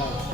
away.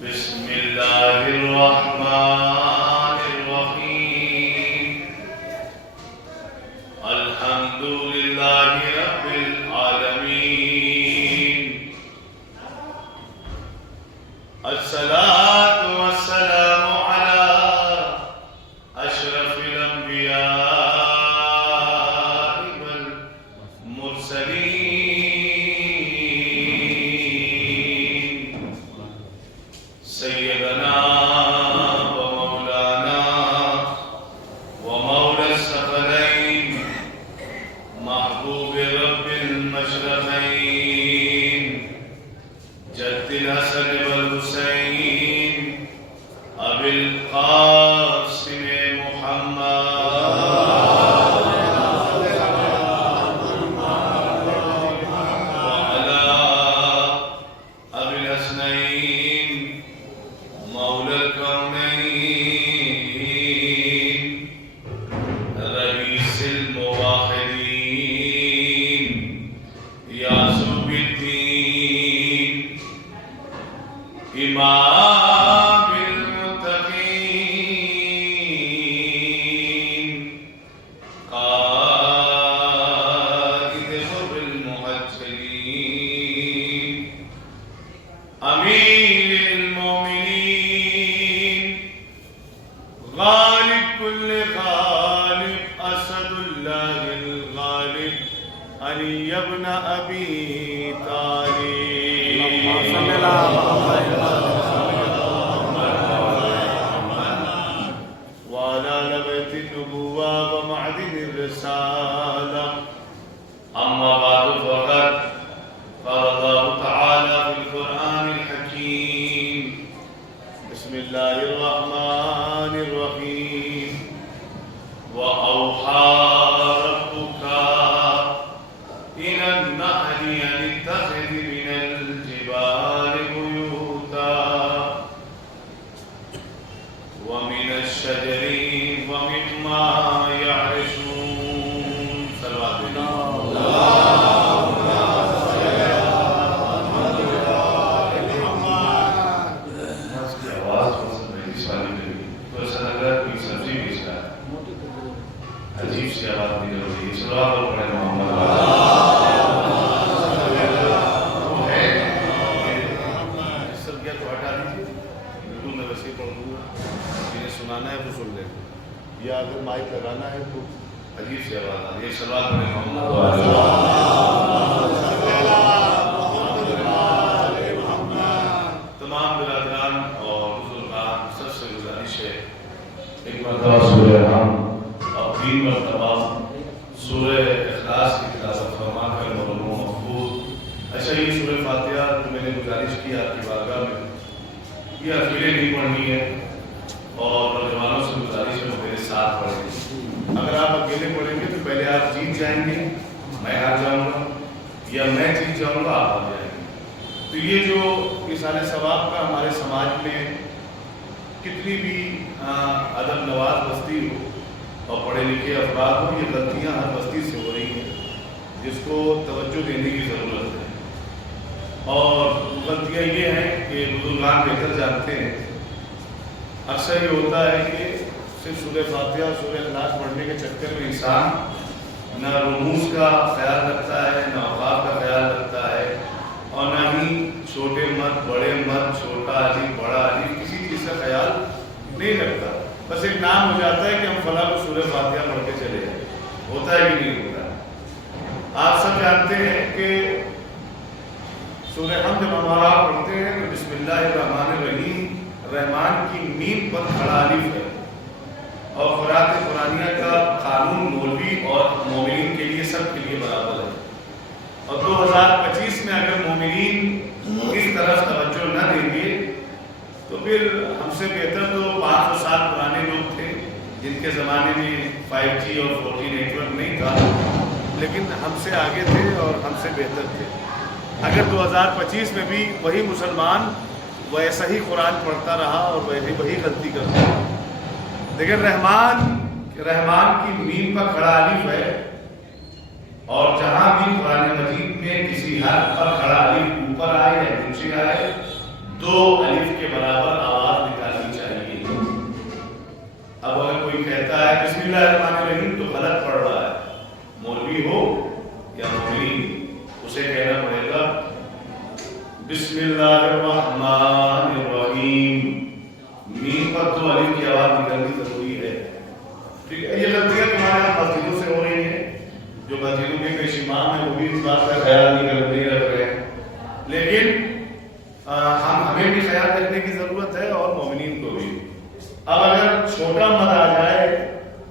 بسم الله الرحمن الرحيم الحمد لله رب العالمين الصلاة والسلام على أشرف الأنبياء والمرسلين سيدنا ومولانا ومولى الثقلين محبوب رب المشرقين جد الحسن والحسين أبي القاسم محمد وعلى أبي الحسنين مولى الكونين رئيس الموحدين يعصب الدين إمام المتقين قائد غر المحجلين أمير المؤمنين غالب كل غالب أسد الله الغالب علي بن أبي طالب وعلى لبيت النبوة ومعدن الرسالة أما بعد فقد قال الله تعالى في القرآن الحكيم بسم الله الرحمن الرحيم وأوحى ربك إلى النحل أن اتخذ من الجبال بيوتا ومن الشجر ومما يعرشون صلوات عجیب سی آواز نکل رہی ہے صلوات اور پڑھیں محمد وہ ہے اس سب کیا تو ہٹا دیجیے بالکل میں ویسے پڑھ دوں گا جنہیں سنانا ہے وہ سن لیں یا اگر مائک لگانا ہے تو عجیب سی آواز آ رہی ہے صلوات پڑھیں محمد تمام برادران اور بزرگان سب سے گزارش ہے ایک مرتبہ سورہ رحم اور 3 مرتبہ سورہ اخلاص کی تلاوت فرما کر مغلوم مقبول. اچھا یہ سورہ فاتحہ جو میں نے گزارش کی آپ کی بارگاہ میں یہ اکیلے نہیں پڑھنی ہے اور نوجوانوں سے گزارش ہے وہ میرے ساتھ پڑھیں. اگر آپ اکیلے پڑھیں گے تو پہلے آپ جیت جائیں گے میں ہار جاؤں گا یا میں جیت جاؤں گا آپ ہار جائیں گے. تو یہ جو اِیصال ثواب کا ہمارے سماج میں کتنی بھی ادب نواز بستی ہو اور پڑھے لکھے افراد ہوں یہ غلطیاں ہر بستی سے ہو رہی ہیں جس کو توجہ دینے کی ضرورت ہے. اور غلطیاں یہ ہیں کہ بزرگان بہتر جانتے ہیں اکثر یہ ہوتا ہے کہ صرف سورہ فاتحہ اور سورہ اخلاص پڑھنے کے چکر میں انسان نہ رموز کا خیال رکھتا ہے نہ اوقاف کا خیال رکھتا ہے اور نہ ہی چھوٹے مت بڑے مت چھوٹا علی بڑا علی کسی چیز کا خیال نہیں رکھتا. بس ایک نام ہو جاتا ہے کہ ہم فلاں کو سورہ فاتحہ پڑھ کے چلے جائیں. ہوتا ہے کہ نہیں ہوتا ہے. آپ سب جانتے ہیں کہ سورہ حمد جب ہمارا پڑھتے ہیں تو بسم اللہ الرحمن الرحیم رحمان کی میم پر کھڑا الف ہے اور قرآن قرآنیہ کا قانون مولوی اور مومنین کے لیے سب کے لیے برابر ہے. اور 2025 میں اگر مومنین اس طرف توجہ نہ دیں گے تو پھر ہم سے بہتر تو 500 سال پرانے لوگ تھے جن کے زمانے میں 5G اور 4G نیٹ ورک نہیں تھا لیکن ہم سے آگے تھے اور ہم سے بہتر تھے. اگر 2025 میں بھی وہی مسلمان ویسا ہی قرآن پڑھتا رہا اور وہی غلطی کرتا رہا. لیکن رحمان کی میم پر کھڑا الف ہے اور جہاں بھی قرآن مجید میں کسی حرف پر کھڑا الف اوپر آئے یا نیچے آئے 2 الف کے برابر آواز نکالنی چاہیے۔ اب اگر کوئی کہتا ہے بسم اللہ الرحمن الرحیم تو غلط پڑھ رہا ہے، مولوی ہو یا مومن، اسے کہنا پڑے گا بسم اللہ الرحمن الرحیم، میم پر 2 الف کی آواز نکلنی ضروری ہے۔ ٹھیک ہے، یہ غلطیاں تمہارے یہاں مسجدوں سے ہو رہی ہیں، جو مسجدوں کے پیش امام ہیں وہ بھی اس بات کا خیال نہیں رکھ رہے ہیں، لیکن ہمیں بھی خیال رکھنے کی ضرورت ہے اور مومنین کو بھی۔ اب اگر چھوٹا مد آ جائے،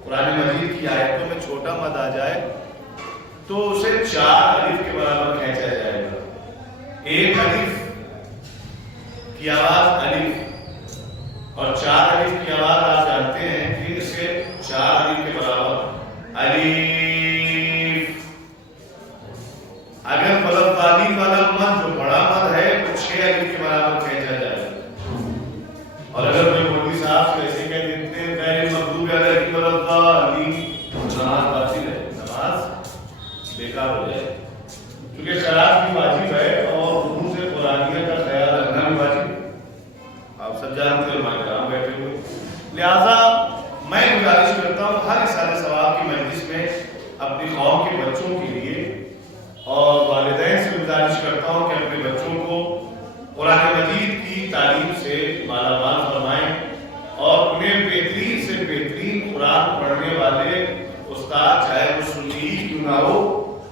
قرآن مجید کی آیتوں میں چھوٹا مد آ جائے تو اسے 4 الف کے برابر کھینچا جائے گا۔ 1 الف کی آواز الف اور 4 الف کی آواز آپ جانتے ہیں کہ اسے 4 الف کے برابر الف۔ اگر بلد تعلیم والا مد جو بڑا مد ہے تو 6 الف کے برابر کھینچا جائے گا۔ اور اگر کوئی مولوی صاحب سے ایسے کہہ دیتے ہیں غیر مغضوب علیہم ولا الضالین، نماز باطل ہے، نماز بیکار ہو جائے، کیونکہ قرات بھی واجب ہے اور رکوع سے قرآنیہ کا خیال رکھنا بھی واجب ہے، آپ سب جانتے ہیں، ہمارے کرام بیٹھے ہوئے۔ لہذا میں گزارش کرتا ہوں ہر اصالہ ثواب کی مجلس میں اپنی قوم کے بچوں کے لیے اور والدین سے گزارش کرتا ہوں کہ اپنے بچوں کو قرآن مجید کی تعلیم سے مالا مال فرمائیں اور انہیں بہترین سے بہترین قرآن پڑھنے والے استاد، چاہے وہ سنی ہی کیوں نہ ہو،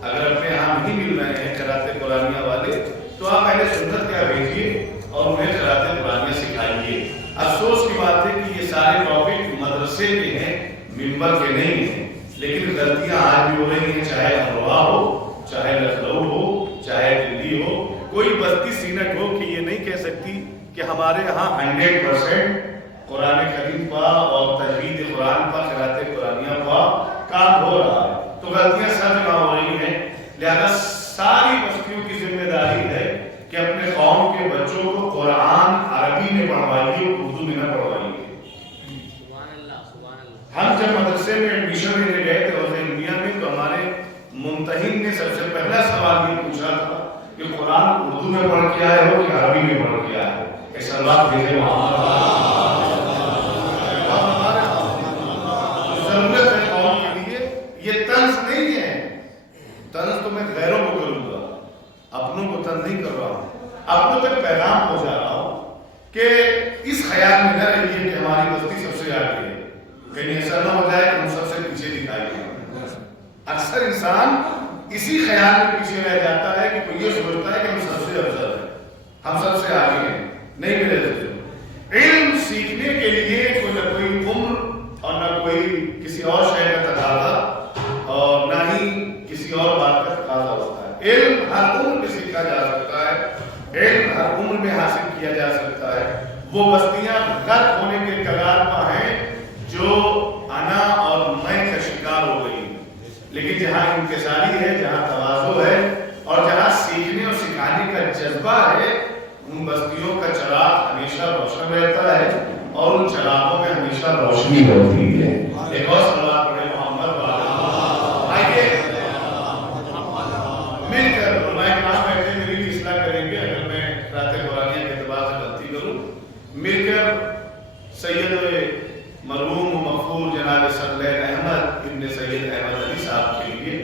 اگر اپنے یہاں نہیں مل رہے ہیں قرات قرآنیہ والے تو آپ اہل سنت کیا بھیجیے اور انہیں قرات قرآنیہ سکھائیے۔ افسوس کی بات ہے کہ یہ سارے ٹاپک مدرسے کے ہیں، منبر کے نہیں ہیں، لیکن غلطیاں آج بھی ہو رہی ہیں، چاہے امروہہ ہو، چاہے لکھنؤ ہو، چاہے دلی ہو۔ کوئی بستی سینٹ ہو کہ یہ نہیں کہہ سکتی کہ ہمارے ہاں 100% قرآن کریم پا اور تجوید قرآن پا، قرات قرآنیہ پا کام ہو رہا ہے، تو غلطیاں سب جگہ ہو رہی ہیں۔ لہذا ساری بستیوں کی ذمہ داری ہے کہ اپنے قوم کے بچوں کو قرآن عربی میں پڑھوائیے، اردو میں نہ پڑھوائیے۔ ہم جب مدرسے میں ایڈمیشن لینے گئے تھے روز علمیہ میں تو ہمارے ممتحن نے سب سے پہلا سوال یہ پوچھا تھا کہ قرآن اردو میں پڑھ کے آئے ہو کہ عربی میں پڑھ کے آئے ہو؟ ایسا بات دیکھے ضرورت ہے قوم کے لیے، یہ طنز نہیں ہے، طنز تو میں غیروں کو کروں گا، اپنوں کو طنز نہیں کر رہا ہوں، اپنوں تک پیغام پہنچا رہا ہوں کہ اس خیال میں نہ رہیے کہ ہماری بستی سب سے آگے ہے، کہیں ایسا نہ ہو جائے کہ ہم سب سے پیچھے دکھائی دیں۔ اکثر انسان اسی خیال میں پیچھے رہ جاتا ہے کہ کوئی یہ سوچتا ہے کہ ہم سب سے افضل ہیں، ہم سب سے آگے ہیں۔ نہیں میرے دوستو، علم سیکھنے کے لیے کوئی نہ کوئی عمر اور نہ کوئی کسی اور شے کا تقاضا اور نہ ہی کسی اور بات کا تقاضا ہوتا ہے۔ علم ہر عمر میں سیکھا جا سکتا ہے، علم ہر عمر میں حاصل کیا جا سکتا ہے۔ وہ بستیاں غرق ہونے کے کگار پر ہیں جو انا اور میں کا شکار ہو گئی، لیکن جہاں انکساری ہے، جہاں تواضع ہے اور جہاں سیکھنے اور سکھانے کا جذبہ ہے، ان بستیوں کا چراغ ہمیشہ روشن رہتا ہے اور ان چراغوں میں ہمیشہ روشنی ہوتی ہے۔ ایک اور صلوات پڑھیں محمد والے۔ آئیے مل کر علماء کرام بیٹھے میری بھی اصلاح کریں گے اگر میں قرات قرآنیہ کے اعتبار سے غلطی کروں، مل کر سید مرحوم و مغفور جناب سلیل احمد ابن سید احمد علی صاحب کے لیے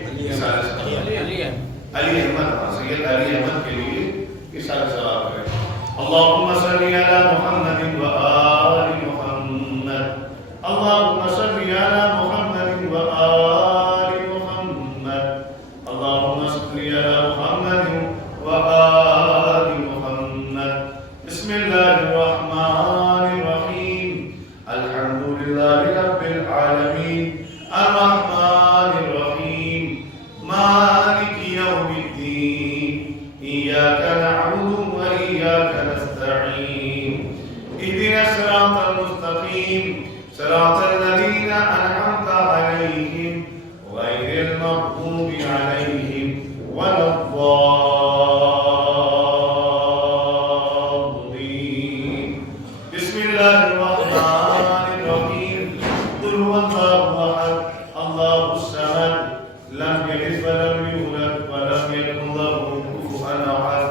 علی احمد سید علی احمد کے لیے رسالہ ثواب کریں۔ اللهم صل على محمد وآل محمد، اللهم صل على محمد وآل محمد، اللهم صل على محمد وآل محمد۔ بسم الله الرحمن الرحيم، الحمد لله رب العالمين، الرحمن الرحيم، مالك يوم الدين، إياك نعبد وإياك نستعين، اهدنا الصراط المستقيم، صراط الذين أنعمت عليهم غير المغضوب عليهم ولا الضالين۔ بسم الله الرحمن الرحيم، قل هو الله أحد الله الصمد لم يلد ولم يولد ولم يكن له كفوا أحد۔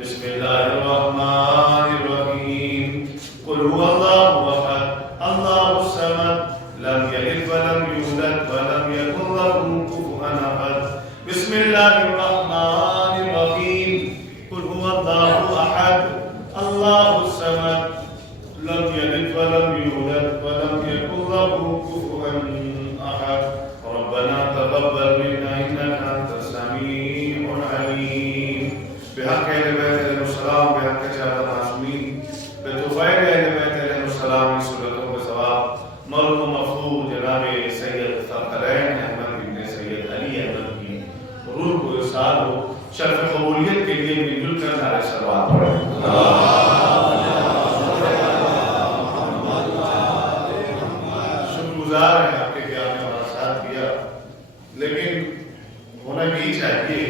بسم الله الرحمن الرحيم، قل هو الله احد الله الصمد لم يلد ولم يولد ولم يكن له كفوا احد بسم الله الرحمن الرحيم قل هو الله احد الله الصمد لم يلد ولم يولد ولم يكن له كفوا احد ربنا تقبل منا انك انت السميع العليم بحق اہل بیت علیہ السلام بحق جعل معصومین بتوفیق اہل بیت علیہ السلام کی صورتوں کے ثواب مرحوم مفقود جناب سید ثقلین احمد بن سید علی احمد کی روح کو ارسال ہو شرف قبولیت کے لیے مل جل کر نعرہ صلوات پڑھیں شکر گزار ہیں آپ کے کہ آپ نے ہمارا ساتھ دیا لیکن ہونا بھی چاہیے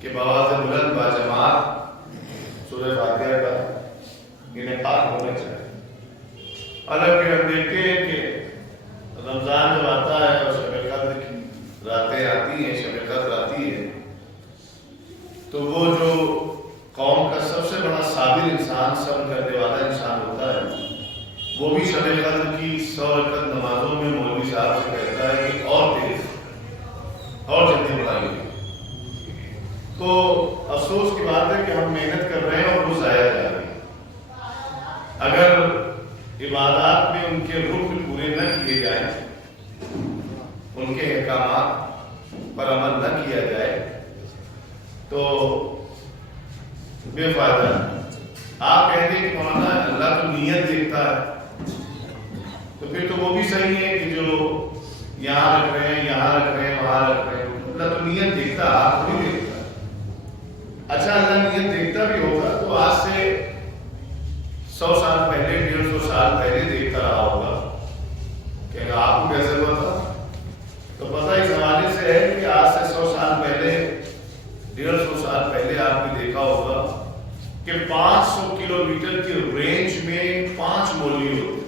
کہ بآواز بلند با جماعت سورہ فاتحہ کا انعقاد ہونا چاہیے حالانکہ ہم دیکھتے ہیں کہ رمضان جب آتا ہے اور شب قدر کی راتیں آتی ہیں شب قدر آتی ہے تو وہ جو قوم کا سب سے بڑا صابر انسان صبر کرنے والا انسان ہوتا ہے وہ بھی شب قدر کی 100 رکعت نمازوں میں مولوی صاحب سے کہتا ہے کہ اور تیز اور جلدی بڑھائیے تو افسوس کی بات ہے کہ ہم محنت کر رہے ہیں اور وہ ضائع جا رہی ہے اگر عبادات میں ان کے رکن پورے نہ کیے جائیں ان کے احکامات پر عمل نہ کیا جائے تو بے فائدہ آپ کہتے ہیں کہ مولانا اللہ تو نیت دیکھتا ہے تو پھر تو وہ بھی صحیح ہے کہ جو یہاں رکھ رہے ہیں یہاں رکھ رہے ہیں وہاں رکھ رہے ہیں اللہ تو نیت دیکھتا ہے آپ نہیں دیکھتا اچھا اللہ نیت دیکھتا بھی ہوگا تو آج سے 100 سال پہلے 150 سال پہلے دیکھتا رہا ہوگا کہ آپ کو کیسے پتا تو پتہ اس حوالے سے ہے کہ آج سے 100 سال پہلے 150 سال پہلے آپ نے دیکھا ہوگا کہ 500 کلومیٹر کی رینج میں 5 مولوی ہوتے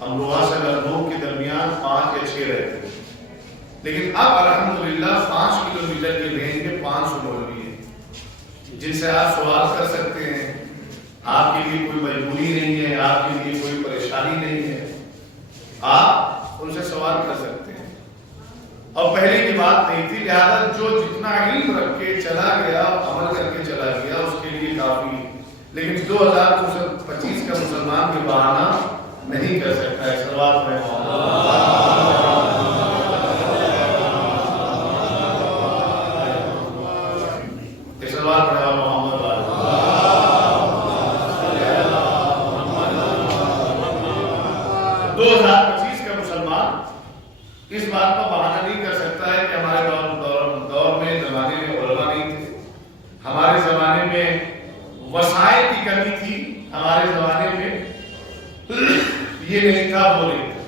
امروہہ سے لکھنؤ کے درمیان 5 یا 6 رہتے لیکن اب الحمدللہ 5 کلومیٹر کی رینج میں 500 مولوی ہیں جن سے آپ سوال کر سکتے ہیں آپ کے لیے کوئی مجبوری نہیں ہے آپ کے لیے کوئی پریشانی نہیں ہے آپ ان سے سوال کر سکتے ہیں اور پہلے کی بات نہیں تھی لہذا جو جتنا علم رکھ کے چلا گیا عمل کر کے چلا گیا اس کے لیے کافی لیکن 2025 کا مسلمان بھی بہانہ نہیں کر سکتا ہے سوال میں اس بات کا بہانہ نہیں کر سکتا ہے کہ ہمارے دور میں زمانے میں علماء نہیں تھے ہمارے زمانے میں وسائل کی کمی تھی ہمارے زمانے میں یہ نہیں تھا وہ نہیں تھا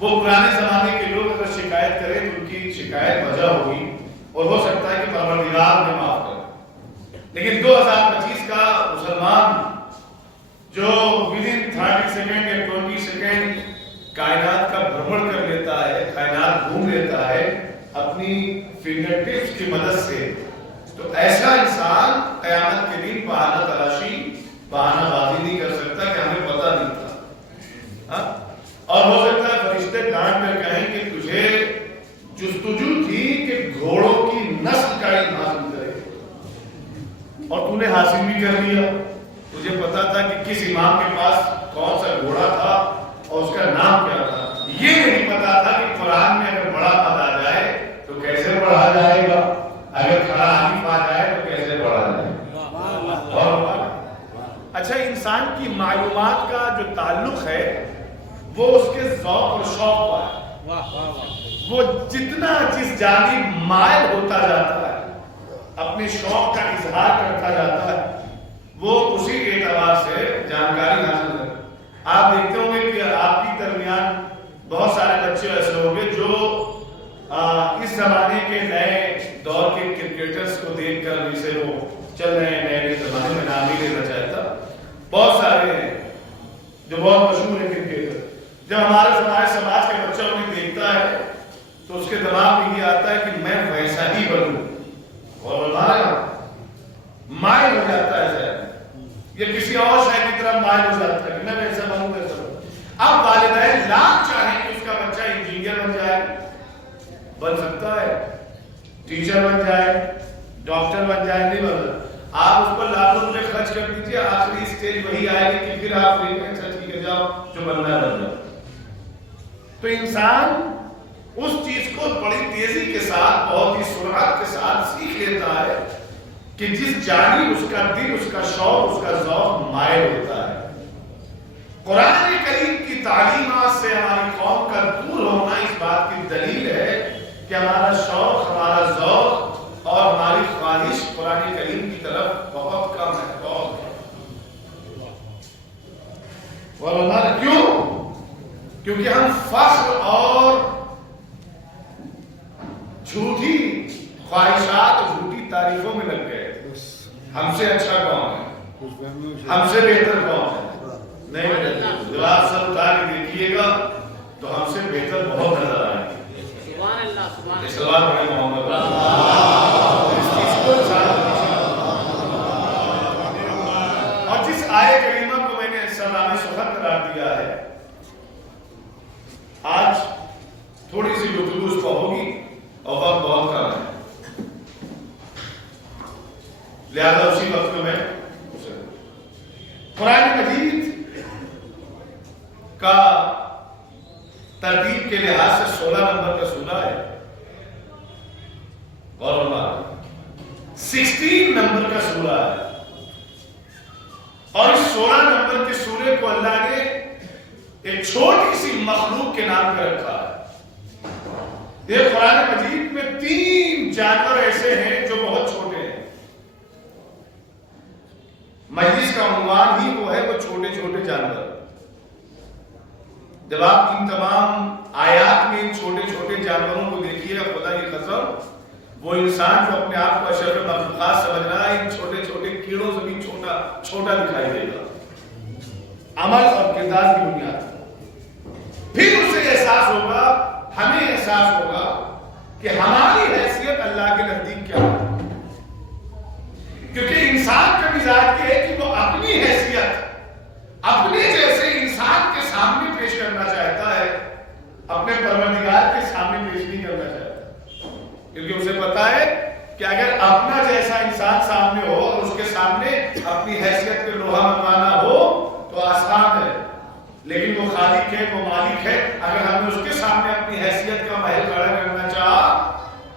وہ پرانے زمانے کے لوگ اگر شکایت کریں تو ان کی شکایت وجہ ہوگی اور ہو سکتا ہے کہ پروردگار میں معاف کرے لیکن 2025 کا مسلمان جو within 30 سیکنڈ یا 20 سیکنڈ کائنات کا بھرمڑ کر لیتا ہے کائنات گھوم لیتا ہے اپنی فنگر ٹپس کی مدد سے تو ایسا انسان قیامت کے دن بہانہ تلاشی بہانہ بازی نہیں کر سکتا کہ ہمیں پتہ نہیں تھا اور ہو سکتا ہے فرشتے ڈانٹ کر کہیں کہ تجھے جستجو تھی کہ گھوڑوں کی نسل کا علم حاصل کرے اور تو نے حاصل بھی کر لیا تجھے پتا تھا کہ کس امام کے پاس کون سا گھوڑا تھا اور اس کا نام کیا تھا یہ نہیں پتا تھا کہ قرآن میں اگر بڑا پد آ جائے تو کیسے پڑھا جائے گا اگر کھڑا حریف آ جائے تو کیسے پڑھا جائے گا اچھا انسان کی معلومات کا جو تعلق ہے وہ اس کے ذوق اور شوق پر ہے وہ جتنا جس جانب مائل ہوتا جاتا ہے اپنے شوق کا اظہار کرتا جاتا ہے وہ اسی اعتبار سے جانکاری حاصل کرتا ہے آپ دیکھتے ہوں گے کہ آپ کی درمیان بہت سارے بچے ایسے ہوں گے جو اس زمانے کے نئے دور کے کرکٹرز کو دیکھ کر جسے وہ چل رہے ہیں نئے زمانے میں نام نہیں لینا چاہتا بہت سارے ہیں جو بہت مشہور ہیں کرکٹر جب ہمارے سماج کے بچہ انہیں دیکھتا ہے تو اس کے دماغ میں یہ آتا ہے کہ میں ویسا ہی بنوں اور ہمارا مائل ہو جاتا ہے یہ کسی اور شے کی طرف مائل ہو جاتا ہے کہ میں ویسا بنوں ویسا بنوں. اب والدین لاکھ چاہیں کہ اس کا بچہ انجینئر بن جائے، بن سکتا ہے، ٹیچر بن جائے، ڈاکٹر بن جائے، نہیں بن سکتا. آپ اس پر لاکھوں روپے خرچ کر دیجیے، آخری اسٹیج وہی آئے گی کہ پھر آپ فری میں ٹھیک ہے جاؤ جو بننا بن جاؤ. تو انسان اس چیز کو بڑی تیزی کے ساتھ، بہت ہی سرعت کے ساتھ سیکھ لیتا ہے کہ جس جانب اس کا دل، اس کا شوق، اس کا ذوق مائل ہوتا ہے. قرآن کریم کی تعلیمات سے ہماری قوم کا دور ہونا اس بات کی دلیل ہے کہ ہمارا شوق، ہمارا ذوق اور ہماری خواہش قرآن کریم کی طرف بہت کم ہے، بہت کم. اور ہمارا کیوں؟ کیونکہ ہم فخر اور جھوٹی خواہشات اور جھوٹی تعریفوں میں لگ گئے. ہم سے اچھا کون ہے، ہم سے بہتر کون ہے؟ نہیں ملتے. جب آپ سب اٹھا کے دیکھیے گا تو ہم سے بہتر بہت نظر آئے گی. سبحان اللہ، سبحان اللہ. سوال پڑھیں محمد اور جس آیے کریمہ کو میں نے سلام سخن قرار دیا ہے، آج تھوڑی سی گفتگو اس کو ہوگی اور وقت بہت کم ہے، لہذا اسی وقت میں قرآن مجید کا ترتیب کے لحاظ سے 16 نمبر کا سورہ ہے، اور 16 نمبر کا سورہ ہے. اور اس 16 نمبر کے سورے کو اللہ نے ایک چھوٹی سی مخلوق کے نام پہ رکھا ہے. یہ قرآن مجید میں 3 جانور ایسے ہیں جو بہت چھوٹے ہیں. مجلس کا عنوان ہی وہ ہے، وہ چھوٹے چھوٹے جانور. جب آپ ان تمام آیات میں ان چھوٹے چھوٹے جانوروں کو دیکھیے، خدا کی قسم وہ انسان جو اپنے آپ کو اشرف مخلوقات سمجھ رہا ہے، ان چھوٹے چھوٹے کیڑوں سے بھی چھوٹا چھوٹا دکھائی دے گا عمل اور کردار کی بنیاد. پھر اسے احساس ہوگا، ہمیں احساس ہوگا کہ ہماری حیثیت اللہ کے نزدیک کیا ہے. کیونکہ انسان کا مزاج یہ ہے کہ وہ اپنی حیثیت اپنے جیسے انسان کے سامنے پیش کرنا چاہتا ہے، اپنے پروردگار کے سامنے پیش نہیں کرنا چاہتا. کیونکہ اسے پتا ہے کہ اگر اپنا جیسا انسان سامنے ہو اور اس کے سامنے اپنی حیثیت پہ لوہا منوانا ہو تو آسان ہے، لیکن وہ خالق ہے، وہ مالک ہے. اگر ہم نے اس کے سامنے اپنی حیثیت کا محل کھڑا کرنا چاہا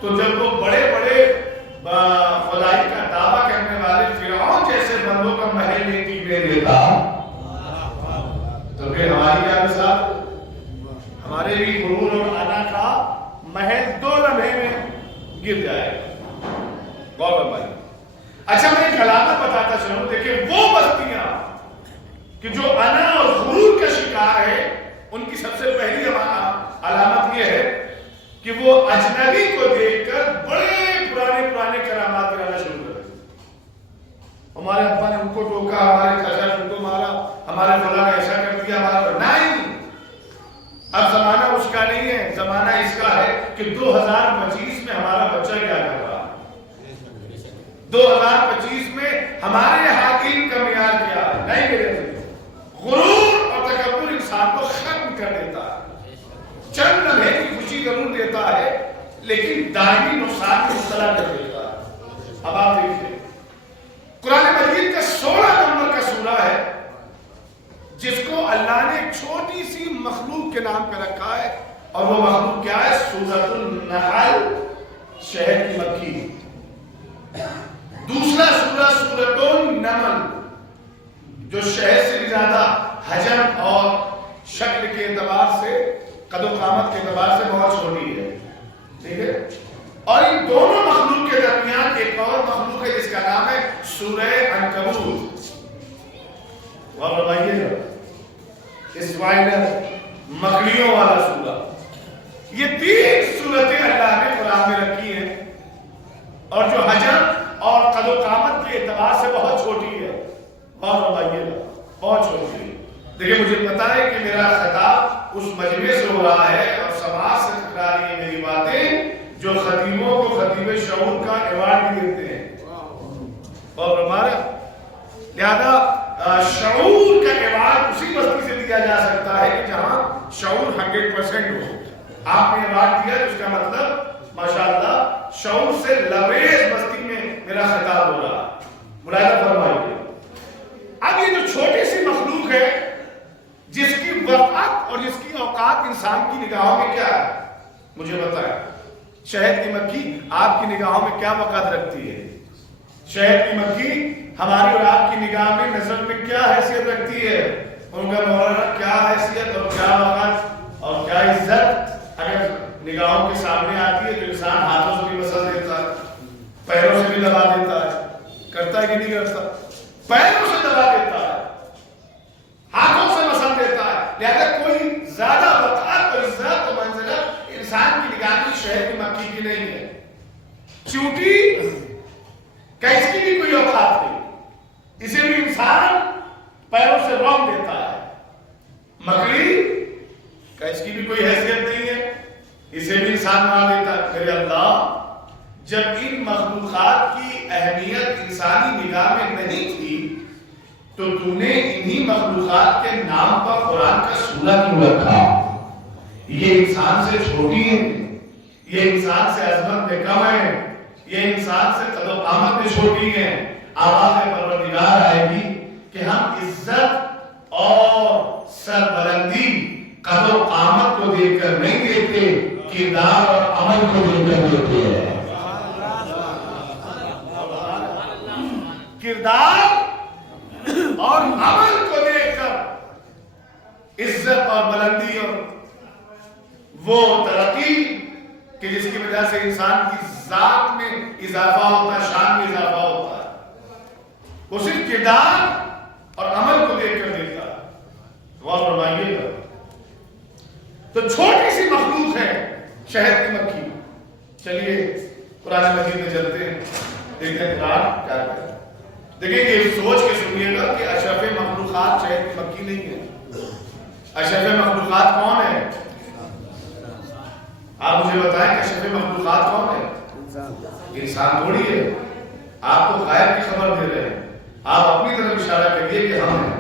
تو جب وہ بڑے بڑے خدائی کا دعویٰ کرنے والے فرعون جیسے بندوں کا محل نہیں ٹکنے دیتا تو پھر ہماری کیا مثال؟ ہمارے بھی غرور اور انا کا محل 2 لمحے میں گر جائے گا. غور فرمائیے. اچھا میں ایک علامت بتاتا چلوں. دیکھیں وہ بستیاں کہ جو انا اور غرور کا شکار ہے، ان کی سب سے پہلی علامت یہ ہے کہ وہ اجنبی کو دیکھ کر بڑے پرانے کرامات کرانا شروع کر دیں. ہمارے ابا نے ان کو ٹوکا، ہمارے چچا نے ان کو مارا، ہمارے فلاں نے ایسا کر دیا، ہمارا نہیں. اب زمانہ اس کا نہیں ہے، زمانہ اس کا ہے کہ 2025 میں ہمارا بچہ کیا کر رہا ہے، 2025 میں ہمارے حاکم کا معیار کیا ہے. نہیں میرے غرور اور تکبر انسان کو ختم کر دیتا ہے. چند لمحے کی خوشی ضرور دیتا ہے لیکن دائمی نقصان میں مبتلا کر دیتا ہے. اب آپ دیکھیے قرآن مجید کا 16 نمبر کا سورہ ہے جس کو اللہ نے ایک چھوٹی سی مخلوق کے نام پہ رکھا ہے، اور وہ مخلوق کیا ہے؟ سورۃ النحل، شہد کی مکھی. دوسرا سورہ سورۃ النمل جو شہد سے بھی زیادہ حجم اور شکل کے اعتبار سے، قد و قامت کے اعتبار سے بہت چھوٹی ہے. ٹھیک ہے. اور ان دونوں مخلوق کے درمیان ایک اور مخلوق ہے جس کا نام ہے سورہ عنکبوت. اور بتائیے گا اسپائڈر، مکڑیوں والا سورہ. یہ 3 سورتیں اللہ نے قرآن میں رکھی ہیں اور جو حجم اور قد و قامت کے اعتبار سے بہت چھوٹی ہے. اور بتائیے گا بہت چھوٹی ہے. دیکھیں مجھے پتا ہے کہ میرا خطاب اس مجمع سے ہو رہا ہے اور سماج سے ٹکرا رہی ہے میری باتیں جو خطیبوں کو خطیب شعور کا ایوارڈ بھی دیتے ہیں. اور ہمارا لہذا شعور کا ایوارڈ اسی بستی سے دیا جا سکتا ہے کہ جہاں شعور 100% ہو. آپ نے ایوارڈ دیا، اس کا مطلب ماشاءاللہ شعور سے لبریز بستی میں میرا خطاب ہو رہا. ملاحظہ فرمائیے. اب یہ جو چھوٹی سی مخلوق ہے جس کی وقت اور جس کی اوقات انسان کی نگاہوں میں کیا ہے، مجھے بتائیں. شہد کی مکھی آپ کی نگاہوں میں کیا وقت رکھتی ہے؟ شہد کی مکھی ہماری اور آپ کی نگاہ میں نظر میں کیا حیثیت رکھتی ہے؟ ان کا مولانا کیا حیثیت اور کیا وقت اور کیا عزت اگر نگاہوں کے سامنے آتی ہے تو انسان ہاتھوں سے بھی مسل دیتا ہے، پیروں سے بھی دبا دیتا ہے. کرتا ہے کہ نہیں کرتا؟ پیروں سے دبا دیتا ہے، ہاتھوں سے مسل دیتا ہے. لہذا کوئی زیادہ وقت اور عزت اور منزلت انسان کی نگاہ میں شہد کی مکھی کی نہیں ہے. چیونٹی کا اس کی بھی کوئی اوقات نہیں، اسے بھی انسان پیروں سے روک دیتا ہے. مکڑی کا اس کی بھی کوئی حیثیت نہیں ہے، اسے بھی انسان مار دیتا ہے. میرے اللہ، جب ان مخلوقات کی اہمیت انسانی نگاہ میں نہیں تھی تو تو نے انہی مخلوقات کے نام پر قرآن کا سورہ کیوں رکھا؟ یہ انسان سے چھوٹی ہیں، یہ انسان سے عظمت میں کم ہے، یہ انسان سے قد و قامت میں چھوٹی ہیں. آواز پروردگار آئے گی کہ ہم عزت اور سربلندی قد و قامت کو دیکھ کر نہیں دیکھتے، کردار اور عمل کو دیکھ کر دیکھتے ہیں. کردار اور عمل کو دیکھ کر عزت اور بلندی اور وہ ترقی کہ جس کی وجہ سے انسان کی ذات میں اضافہ ہوتا ہے، شان میں اضافہ ہوتا ہے، وہ صرف کردار اور عمل کو دیکھ کر دیکھتا ہے. غور فرمائیے گا. تو چھوٹی سی مخلوق ہے شہد کی مکھی. چلیے قرآن مجید میں چلتے ہیں، دیکھتے ہیں قرآن کیا کہتا ہے. دیکھیں یہ سوچ کے سنیے گا کہ اشرف مخلوقات شہد کی مکھی نہیں ہے. اشرف مخلوقات کون ہے؟ آپ مجھے بتائیں کہ اشرف مخلوقات کون ہے؟ انسان تھوڑی ہے. آپ تو غائب کی خبر دے رہے ہیں، آپ اپنی طرف اشارہ کریے کہ ہم ہیں.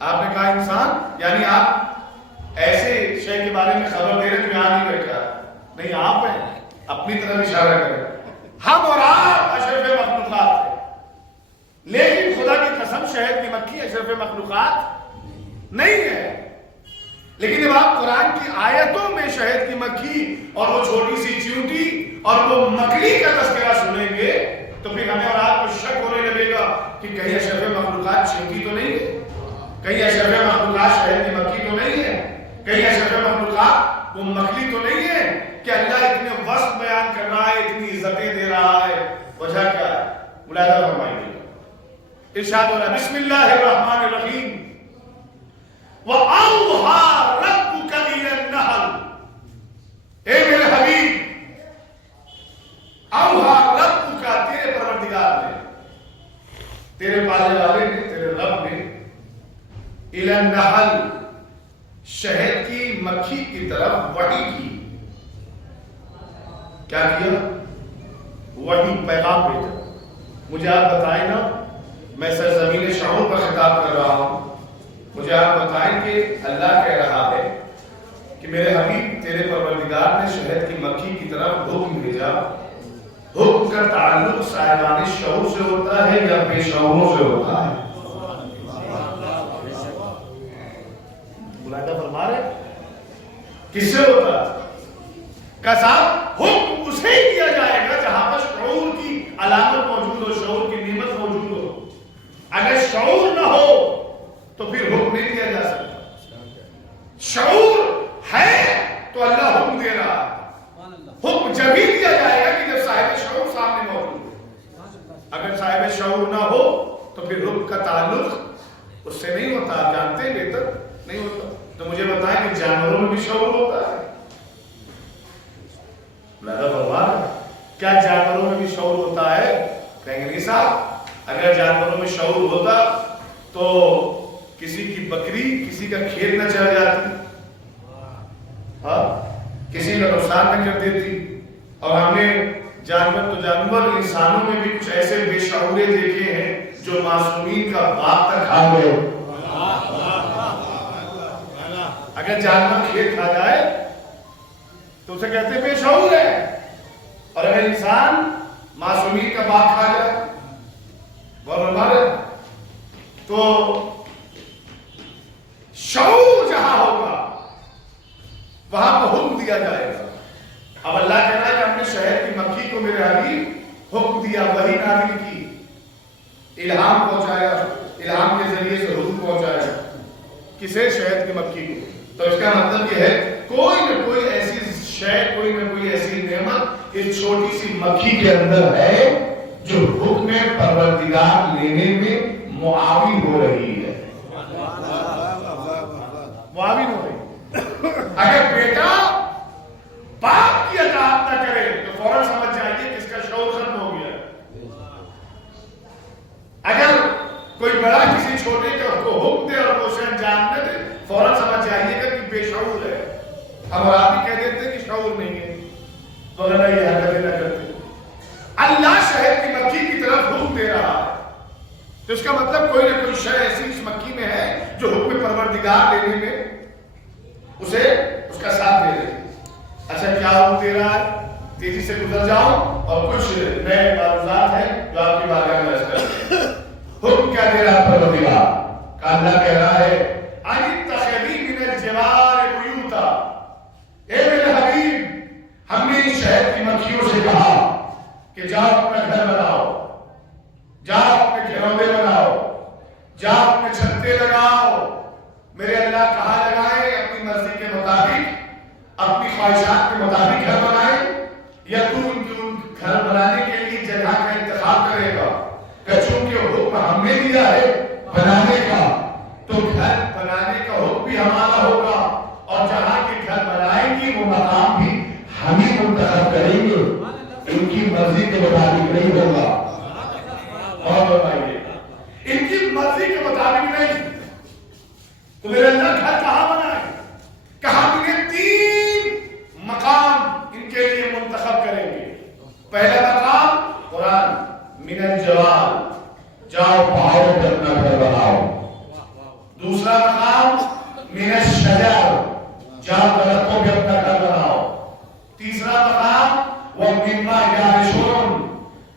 آپ نے کہا انسان، یعنی آپ ایسے شے کے بارے میں خبر دے رہے ہیں جو یہاں نہیں بیٹھا. نہیں، آپ ہیں، اپنی طرف اشارہ کریں. ہم اور آپ اشرف مخلوقات ہیں، لیکن خدا کی قسم شہد کی مکھی اشرف مخلوقات نہیں ہے. لیکن جب آپ قرآن کی آیتوں میں شہد کی مکھی اور وہ چھوٹی سی چیونٹی اور وہ مکڑی کا تذکرہ سنیں گے تو پھر ہمیں اور آپ کو شک ہونے لگے گا کہ کہیں اشرف مخلوقات چیونٹی تو نہیں ہے، کہیں اشرف مخلوقات شہد کی مکھی تو نہیں ہے، کہیں اشرف مخلوقات وہ مکڑی تو نہیں ہے کہ اللہ اتنے وصف بیان کر رہا ہے، اتنی عزتیں دے رہا ہے. وجہ کیا ہے؟ ملاحظہ فرمائیے. ارشاد ہو رہا ہے بسم اللہ الرحمن الرحیم وَأَوْحَى رَبُّكَ إِلَى النَّحْلِ. اے میرے حبیب، اوحا ربک، تیرے پروردگار نے، تیرے پالنے والے نے، تیرے رب نے، إِلَى النَّحْلِ، شہد کی مکھی کی طرف وحی کی. کیا کیا؟ وحی، پیغام بھیجا. مجھے آپ بتائیں نا، میں سرزمین شعور پر خطاب کر رہا ہوں، مجھے آپ بتائیں کہ اللہ کہہ رہا ہے کہ میرے حبیب تیرے پروردگار نے شہد کی مکھی کی طرف حکم بھیجا. حکم کا تعلق صاحبان شعور سے ہوتا ہے یا بے شعوروں سے ہوتا ہے؟ ملاحظہ فرما رہے کس سے ہوتا ہے؟ کہ صاحب حکم اسے ہی دیا جائے گا جہاں پر شعور کی علامت موجود ہو، شعور کی نعمت موجود ہو. اگر شعور نہ ہو تو پھر حکم نہیں دیا جا سکتا. شعور ہے تو اللہ حکم دے رہا ہے. حکم جب ہی دیا جائے گا کہ جب صاحب شعور سامنے موجود ہے. اگر صاحب شعور نہ ہو تو پھر حکم کا تعلق اس سے نہیں ہوتا. آپ جانتے ہیں بہتر نہیں ہوتا. تو مجھے بتائیں کہ جانوروں میں بھی شعور ہوتا ہے؟ کیا جانوروں میں بھی شعور ہوتا ہے؟ کہیں گے صاحب اگر جانوروں میں شعور ہوتا تو کسی کی بکری کسی کا کھیت نہ چل جاتی، ہاں کسی کا نقصان نہ کر دیتی. اور ہم نے جانور تو جانور، انسانوں میں بھی کچھ ایسے بے شعورے دیکھے ہیں جو معصومین کا باپ تک کھا گئے. اگر جانور کھیت کھا جائے تو اسے کہتے بے شعور ہے, اور اگر انسان معصومین کا باپ کھا جائے ہمارے تو شعور جہاں ہوگا وہاں پہ حکم دیا جائے گا. اب اللہ کہہ رہا ہے کہ ہم نے شہد کی مکھی کو میرے حبیب حکم دیا, وہی نازل کی, الہام پہنچایا, الہام کے ذریعے سے حکم پہنچایا کسے؟ شہد کی مکھی کو. تو اس کا مطلب یہ ہے کوئی نہ کوئی ایسی شے, کوئی نہ کوئی ایسی نعمت اس چھوٹی سی مکھی کے اندر ہے جو حکم پروردگار لینے میں معاون ہو رہی ہے. معاون ہو رہی ہے. اگر بیٹا باپ کی اطاعت نہ کرے تو فوراً سمجھ جائیے کہ اس کا شعور ختم ہو گیا. اگر کوئی بڑا کسی چھوٹے کو حکم دے اور وہ اسے انجام نہ دے, فوراً سمجھ جائیے گا کہ بے شعور ہے. ہم اور آپ بھی کہہ دیتے ہیں کہ شعور نہیں ہے, وغیرہ یہ حرکتیں نہ کرتے. اللہ شہد کی مکھی کی طرف حکم دے رہا ہے تو اس کا مطلب کوئی نہ کوئی شے ایسی اس مکھی میں ہے جو حکم پروردگار لینے میں اسے اس کا ساتھ دے رہی ہے. اچھا کیا حکم دے رہا ہے؟ تیزی سے گزر جاؤں اور کچھ نئے معلومات ہیں جو آپ کی بارگاہ میں عرض کرتے ہیں. حکم کیا دے رہا ہے پروردگار کا؟ اللہ کہہ رہا ہے اتخذی من الجوار بیوتا. اے میرے حبیب, ہم نے اس شہد کی مکھیوں سے کہا کہ جاؤ اپنا گھر بناؤ, جاؤ اپنے گھروندے بناؤ, جاؤ اپنے چھتے لگاؤ. میرے اللہ کہاں لگائے؟ اپنی مرضی کے مطابق, اپنی خواہشات کے مطابق گھر بنائے, یا تو ان گھر بنانے کے لیے جگہ کا انتخاب کرے گا کہ چونکہ حکم ہم نے دیا ہے بنانے کا تو گھر بنانے کا حکم بھی ہمارا ہوگا, اور جہاں کے گھر بنائیں گے وہ مقام بھی ہم ہی منتخب کریں گے, ان کی مرضی کے مطابق نہیں ہوگا. اور بتائیے ان کی مرضی کے مطابق نہیں تو میرے اللہ گھر کہاں بنائے؟ کہاں انہیں 3 مقام ان کے لیے منتخب کریں گے. پہلا مقام قرآن, من الجوال, جاؤ پہاڑوں پر اپنا گھر بناؤ. دوسرا مقام من الشجر, جاؤ درختوں پہ اپنا گھر بناؤ. تیسرا مقام وَمِمَّا يَعْرِشُونَ.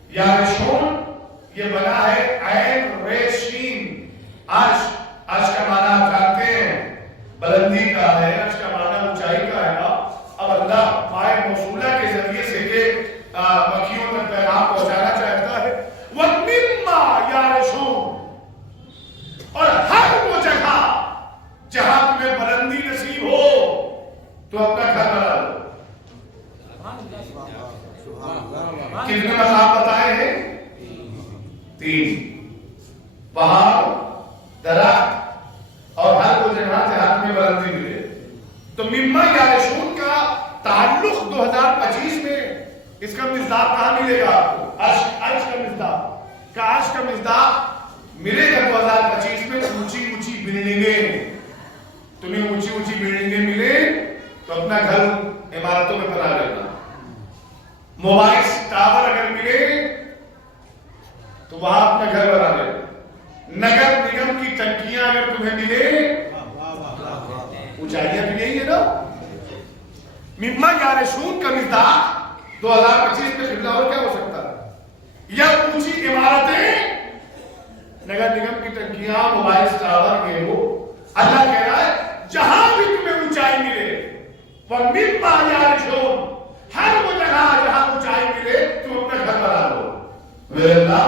یعرشون یہ بنا ہے عین ریشین. عرش, عرش کا معنی آپ جانتے ہیں بلندی کا ہے, عرش کا معنی اونچائی کا ہے نا. اب اللہ مائع موصولہ کے ذریعے سے یہ مکھیوں تک پیغام پہنچانا چاہتا ہے وَمِمَّا يَعْرِشُونَ. اور ہر وہ جگہ جہاں تمہیں بلندی نصیب ہو تو اپنا گھر بنا لو. کتنے مقام بتائے ہیں؟ 3. پہاڑ, درخت اور ہر وہ جگہ جہاں تمہیں بلندی ملے. تو مما یعرشون کا تعلق 2025 میں اس کا مصداق کہاں ملے گا آپ کو؟ عرش کا مصداق. عرش کا مصداق ملے گا 2025 میں اونچی اونچی بلڈنگیں. تمہیں اونچی اونچی بلڈنگیں ملے تو اپنا گھر عمارتوں میں بنا لینا. موبائل ٹاور اگر ملے تو وہاں اپنا گھر بنا لینا. نگر نگم کی ٹنکیاں اگر تمہیں ملے, اونچائیاں بھی یہی ہے نا. مما یعرشون کا مصداق 2025 میں قبلہ اور کیا ہو سکتا ہے؟ یا اونچی عمارتیں, نگر نگم کی ٹنکیاں, موبائل ٹاور, یہ ہو. اللہ کہہ رہا ہے جہاں بھی تمہیں اونچائی ملے وَمِمَّا يَعْرِشُونَ, ہر وہ جگہ جہاں اونچائی ملے تم اپنا گھر بنا لو. میرے اللہ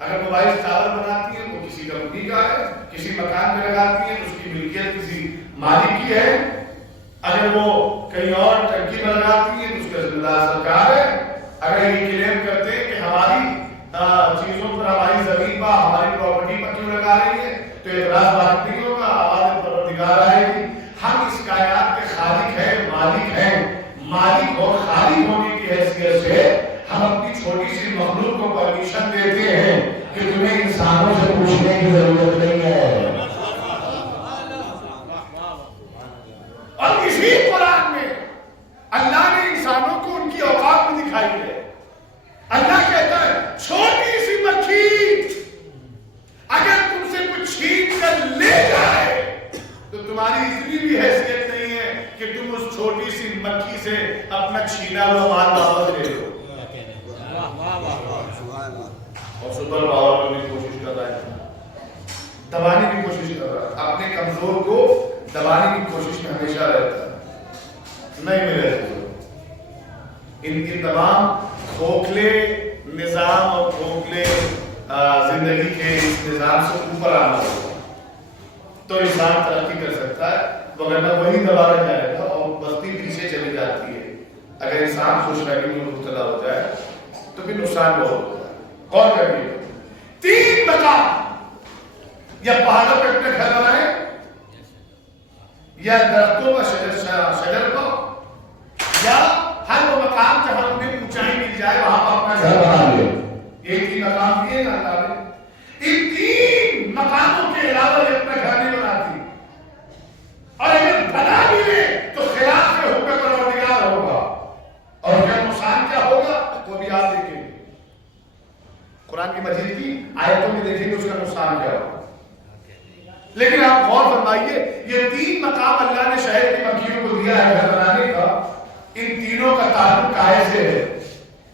اگر موبائل ٹاور بناتی ہیں وہ کسی کمپنی کا ہے, کسی مکان میں لگاتی ہیں اس کی ملکیت کسی مالک کی ہے. اگر وہ کہیں اور ٹنکی میں لگاتی ہیں تو اس کا ذمہ دار سرکار ہے. اگر یہ کلیم کرتے ہیں کہ ہماری چیزوں پر, ہماری زمین پر, ہماری پراپرٹی پر کیوں لگا رہی ہے تو اعتراض بات نہیں ہوگا, آواز پروردگار آئے گی. ہم اس کائنات کے خالق ہیں, مالک ہیں. مالک اور خالق ہونے کی حیثیت سے ہم اپنی چھوٹی سی مخلوق کو پرمیشن دیتے ہیں کہ تمہیں انسانوں سے پوچھنے کی ضرورت نہیں ہے. اور اسی قرآن میں اللہ نے انسانوں کو ان کی اوقات میں دکھائی ہے. تمہاری اتنی بھی حیثیت نہیں ہے کہ تم اس چھوٹی سی مکھی سے اپنا چھینا ہوا مال واپس لے لو. اور سپر پاور کرنے کی کوشش کر رہا ہے, دبانے کی کوشش کر رہا ہے, اپنے کمزور کو دبانے کی کوشش میں ہمیشہ رہتا ہے. نہیں میرے ان تمام کھوکھلے نظام اور کھوکھلے زندگی کے اس نظام سے اوپر آنا ہوگا تو انسان ترقی کر سکتا ہے, وگرنہ وہی دبانا جائے گا اور بستی پیچھے چلی جاتی ہے. اگر انسان خوش رہ کے مبتلا ہو جائے تو پھر نقصان بہت ہوتا ہے. غور کریے, 3 مقام, یا پہاڑوں پہ اپنے گھر بنائے, یا درختوں کا شجر کو, یا ہر وہ مقام جہاں انہیں اونچائی مل جائے وہاں پر اپنا گھر بنا لے. یہ 3 مقام دیے نا اللہ نے. ان 3 مقاموں کے علاوہ یہ اپنا گھر نہیں بناتی, اور اگر بنا بھی لے تو خلاف کے حکم پروردگار ہوگا, اور کیا نقصان کیا ہوگا وہ بھی آپ دیکھیں گے. قرآن کی مجید کی آیتوں میں دیکھیں گے اس کا نقصان کیا ہوگا. لیکن آپ غور فرمائیے, یہ 3 مقام اللہ نے شہر کی مکھیوں کو دیا ہے گھر بنانے کا. ان تینوں کا تعلق کائے سے ہے.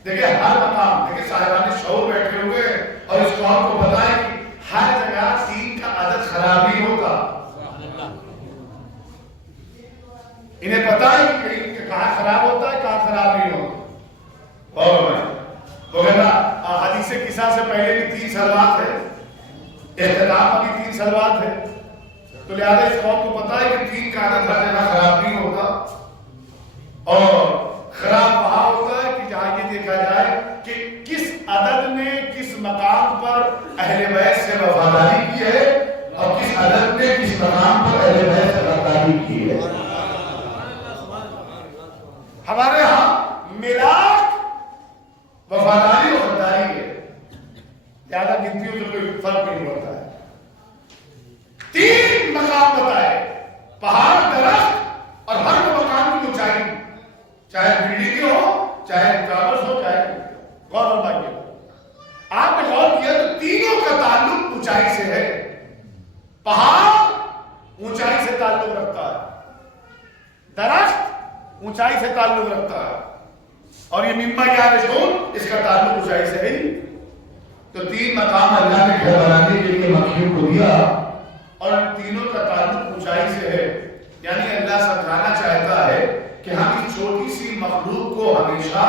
دیکھیں ہر مقام, دیکھیں صاحبان شعور بیٹھے ہوئے اور اس قوم کو پتا ہے کہ ہر جگہ 3 کا عدد خراب نہیں ہوتا. انہیں پتا ہے کہ کہاں خراب ہوتا ہے کہاں خراب نہیں ہوتا. اور وغیرہ حدیث قصہ سے پہلے بھی 3 سلوات ہے, اختتام میں بھی 3 سلوات ہے. تو لہذا اس قوم کو پتا ہے کہ 3 کا عدد ہر جگہ خراب نہیں ہوتا, اور خراب وہاں ہوتا ہے کہ جہاں یہ دیکھا جائے کہ کس عدد نے کس مقام پر اہل بیت سے وفاداری کی ہے, اور کس عدد نے کس مقام پر اہل بیت سے غداری کی ہے. ہمارے ہاں ملاک وفاداری اور غداری ہے, زیادہ گنتیوں سے کوئی فرق نہیں پڑتا ہے. 3 مقام بتائے, پہاڑ, درخت اور ہر مقام کی اونچائی, چاہے بلڈنگ ہو, چاہے ٹاورز ہو, چاہے غور فرمائیے. آپ نے غور کیا تو تینوں کا تعلق اونچائی سے ہے. پہاڑ اونچائی سے تعلق رکھتا ہے, درخت اونچائی سے تعلق رکھتا ہے, اور یہ مما یعرشون اس کا تعلق اونچائی سے ہے. تو 3 مقام اللہ نے گھر بنانے کے لیے مکھیوں کو دیا, اور ان تینوں کا تعلق اونچائی سے ہے. یعنی اللہ سمجھانا چاہتا ہے کہ ہم اس چھوٹی سی مخلوق کو ہمیشہ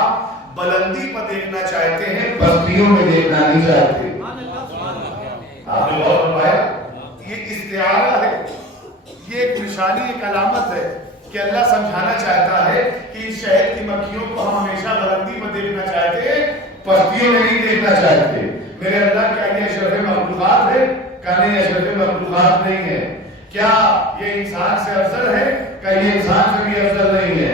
بلندی پر دیکھنا چاہتے ہیں, بستیوں میں دیکھنا نہیں چاہتے. آپ نے غور فرمایا, یہ استعارہ ہے, یہ ایک نشانی, ایک علامت ہے کہ اللہ سمجھانا چاہتا ہے کہ اس شہر کی مکھیوں کو ہم ہمیشہ بلندی پر دیکھنا چاہتے ہیں, پستیوں میں نہیں دیکھنا چاہتے. میرے اللہ کیا یہ اشرف مخلوقات ہے؟ کہ نہیں, اشرف مخلوقات نہیں ہے. کیا یہ انسان سے افضل ہے؟ کہ یہ انسان سے بھی افضل نہیں ہے,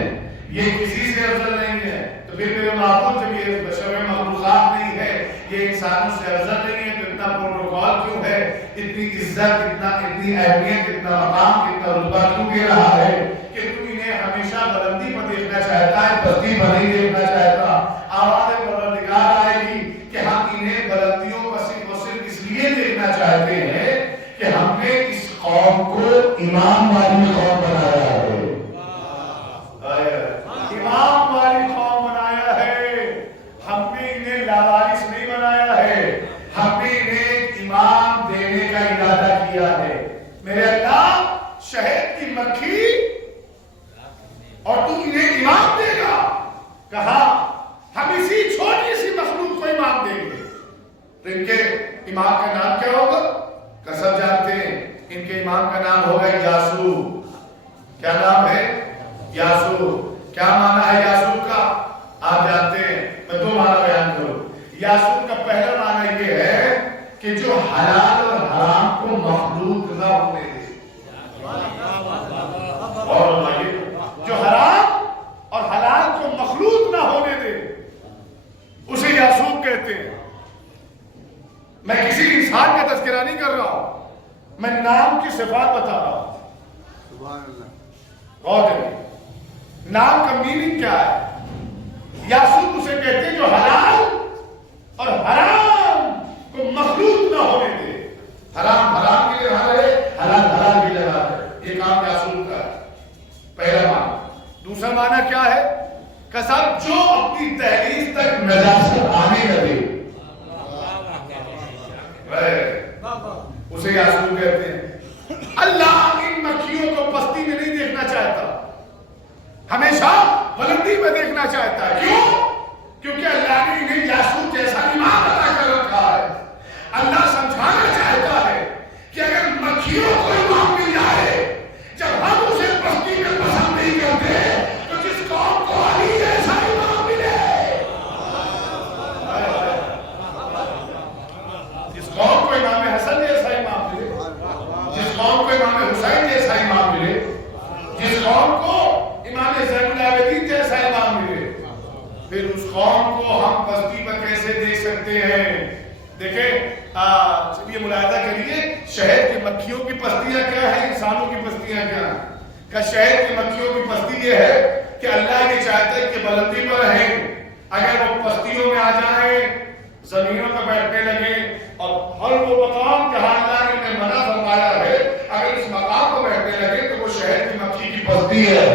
یہ کسی سے افضل نہیں ہے. تو پھر میرے معبود جب یہ اشرف مخلوقات نہیں ہے, یہ انسانوں سے افضل نہیں ہے, تو اتنا پروٹوکول کیوں ہے, اتنی عزت, اتنی اہمیت, اتنا مقام, اتنا رتبہ کیوں دے رہا ہے کہ تو انہیں ہمیشہ بلندی پر دیکھنا چاہتا ہے, پستی پر نہیں دیکھنا چاہتا. آواز پروردگار آئے گی کہ ہم انہیں بلندیوں پر صرف اور صرف اس لیے دیکھنا چاہتے ہیں کہ ہم نے اس قوم کو امام والی قوم بنایا ہے. امام والی قوم بنایا ہے, ہم نے انہیں لاوارث نہیں بنایا ہے, ہم نے انہیں امام دینے کا ارادہ کیا ہے. میرے اللہ, شہد کی مکھی اور تو انہیں امام دے گا. کہا ہم اسی چھوٹی سی مخلوق کو امام دیں گے. تو ان کے امام کا نام کیا ہوگا؟ سب جانتے ہیں, ان کے امام کا نام ہوگا یاسو. کیا نام ہے؟ یاسو. کیا معنی ہے یاسو کا؟ آپ جانتے ہیں, میں 2 معنی بیان کروں. یاسو کا پہلا معنی یہ ہے کہ جو حلال اور حرام کو مخلوط نہ ہونے دے. اور جو حرام اور حلال کو مخلوط نہ ہونے دے اسے یاسوب کہتے ہیں. میں کسی انسان کا تذکرہ نہیں کر رہا ہوں, میں نام کی صفات بتا رہا ہوں. سبحان اللہ. غور کریں, نام کا میننگ کیا ہے؟ یاسوب اسے کہتے ہیں جو حلال اور حرام کو مخلوط نہ ہونے دے. حرام حرام کی جگہ ہے, حلال حلال کی جگہ ہے. یہ کام ہمیشہ بلندی میں دیکھنا چاہتا ہے. کیوں؟ کیونکہ اللہ نے انہیں یاسوب جیسا ایمان عطا کر رکھا ہے. اللہ سمجھانا چاہتا ہے کہ اگر مکھیوں کو ایمان مل جائے جب ہم اسے پستی میں پسند نہیں کرتے تو جس قوم کو علی جیسا ایمان ملے، جس قوم کو امام حسن جیسا ایمان ملے، جس قوم کو امام حسین جیسا ایمان ملے، جس قوم کو امام زین العابدین جیسا ایمان ملے، پھر اس قوم کو ہم پستی پر کیسے دیکھ سکتے ہیں؟ دیکھیں یہ ملاحظہ کریے، شہد کی مکھیوں کی پستیاں کیا ہیں، انسانوں کی پستیاں کیا ہیں؟ کہ شہد کی مکھیوں کی پستی یہ ہے کہ اللہ یہ چاہتا ہے کہ بلندی پر رہیں، اگر وہ پستیوں میں آ جائیں، زمینوں پر بیٹھنے لگے اور ہر وہ مقام جہاں اللہ نے انہیں منع فرمایا ہے اگر اس مقام پر بیٹھنے لگے تو وہ شہد کی مکھی کی پستی ہے.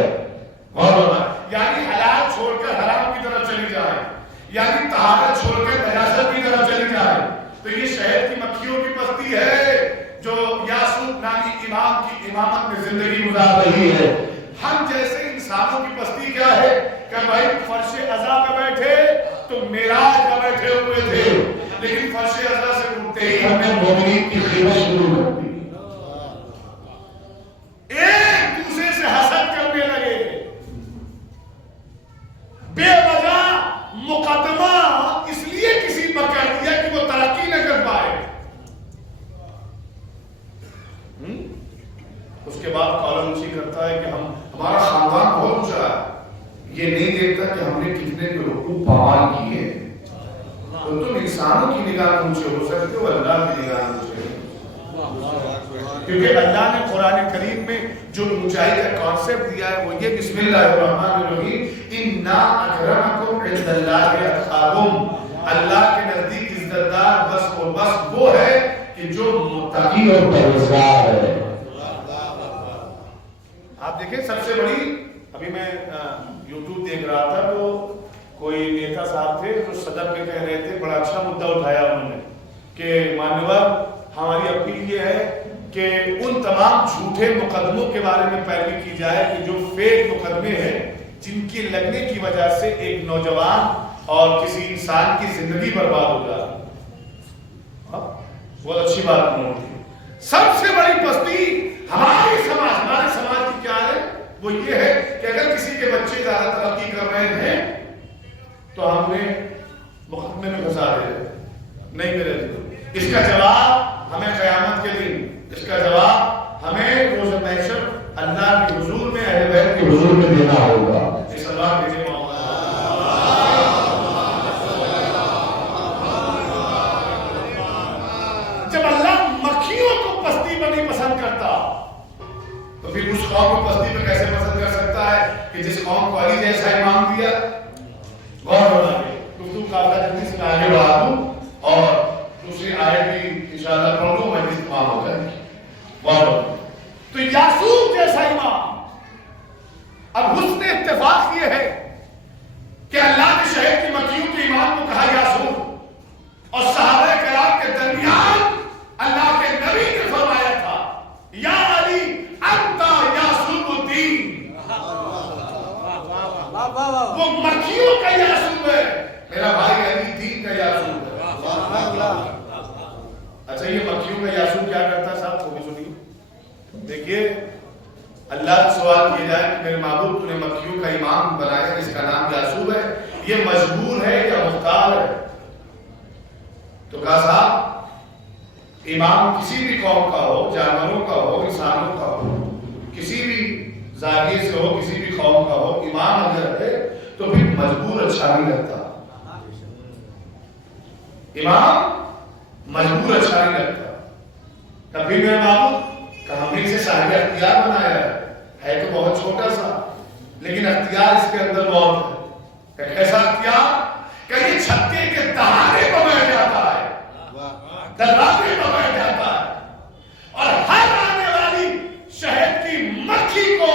یعنی حلال چھوڑ کر حرام کی طرف چلی جائے، یعنی طہارت چھوڑ کر نجاست کی طرف چلی جائے، تو یہ شہد کی مکھیوں کی پستی ہے جو یاسوب نامی امام کی امامت میں زندگی گزار رہی ہے. ہم جیسے انسانوں کی پستی کیا ہے کہ بھائی فرش عزا پہ بیٹھے تو معراج پہ بیٹھے ہوئے تھے، لیکن فرش عزا سے اٹھتے ہی ہم نے مومنین کی خدمت شروع کر دی، ایک دوسرے سے حسد کرنے لگے، بے وجہ مقدمہ اس لیے کسی پر کر دیا کہ وہ ترقی نہ کر پائے. اس کے بعد کالم اونچی کرتا ہے کہ ہمارا خاندان بہت اونچا ہے، یہ نہیں دیکھتا کہ ہم نے کتنے حقوق پامال کیے. تو تم انسانوں کی نگاہ میں اونچے ہو سکتے ہو، اللہ کی نگاہ میں اونچے ہو، کیونکہ اللہ نے قرآن کریم میں جو اونچائی کا کانسیپٹ دیا ہے وہ یہ بسم اللہ الرحمن الرحیم انا اکرمکم عند اللہ اتقاکم. اللہ کے نزدیک عزت دار بس وہ ہے کہ جو متقی اور پرہیزگار ہے. آپ دیکھیں سب سے بڑی، ابھی میں یوٹیوب دیکھ رہا تھا تو کوئی نیتا صاحب تھے جو صدر میں کہہ رہے تھے، بڑا اچھا مدعا اٹھایا انہوں نے کہ مانور ہماری اپیل یہ ہے کہ ان تمام جھوٹے مقدموں کے بارے میں پیروی کی جائے کہ جو فیک مقدمے ہیں جن کی لگنے کی وجہ سے ایک نوجوان اور کسی انسان کی زندگی برباد ہو جائے. بہت اچھی بات انہوں نے. سب سے بڑی پستی ہمارے سماج کی کیا ہے؟ وہ یہ ہے کہ اگر کسی کے بچے زیادہ ترقی کر رہے ہیں تو ہم نے مقدمے میں گھسا دے رہے نہیں میرے لیے. اس کا جواب ہمیں قیامت کے دن، اس کا جواب ہمیں روز محشر اللہ کے حضور میں، اہل بیت کے حضور میں دینا ہوگا. اس اللہ کے لیے جب اللہ مکھیوں کو پستی پر نہیں پسند کرتا تو پھر اس قوم کو پستی پر کیسے پسند کر سکتا ہے کہ جس قوم کو علی جیسا امام دیا. غور ہونا ہے. گفتگو کافی جلدی سے آگے بڑھا دوں اور دوسری آیت بھی انشاءاللہ پڑھ دوں، مجلس تمام ہو جائے گی. غور تو یاسوب جیسا امام. اب حسن اتفاق یہ ہے کہ اللہ نے شہد کی مکھیوں کے امام کو کہا یاسوب، اور صحابہ کرام کے درمیان اللہ کے نبی نے فرمایا تھا یا علی انت یاسوب الدین. وہ مکھیوں کا یاسوب ہے، میرا بھائی علی دین کا یاسوب ہے. اچھا یہ مکھیوں کا یاسوب کیا کرتا ہے صاحب؟ وہ بھی سنیے. دیکھیے اللہ سے سوال کیا جائے کہ میرے معبود تو نے مکھیوں کا امام بنایا جس کا نام یاسوب ہے، یہ مجبور ہے یا مختار ہے؟ تو کہا صاحب امام کسی بھی قوم کا ہو، جانوروں کا ہو، انسانوں کا ہو، کسی بھی زاویے سے ہو، کسی بھی قوم کا ہو، امام اگر ہے تو پھر مجبور اچھا نہیں لگتا. امام مجبور اچھا نہیں لگتا. کبھی میرے معبود کہ ہم نے اسے صاحب اختیار بنایا ہے تو بہت چھوٹا سا، لیکن اختیار اس کے اندر بہت ہے. ایسا اختیار کہ یہ چھتے کے دہانے پر بیٹھ جاتا ہے، دروازے پر بیٹھ جاتا ہے، اور ہر آنے والی شہد کی مکھی کو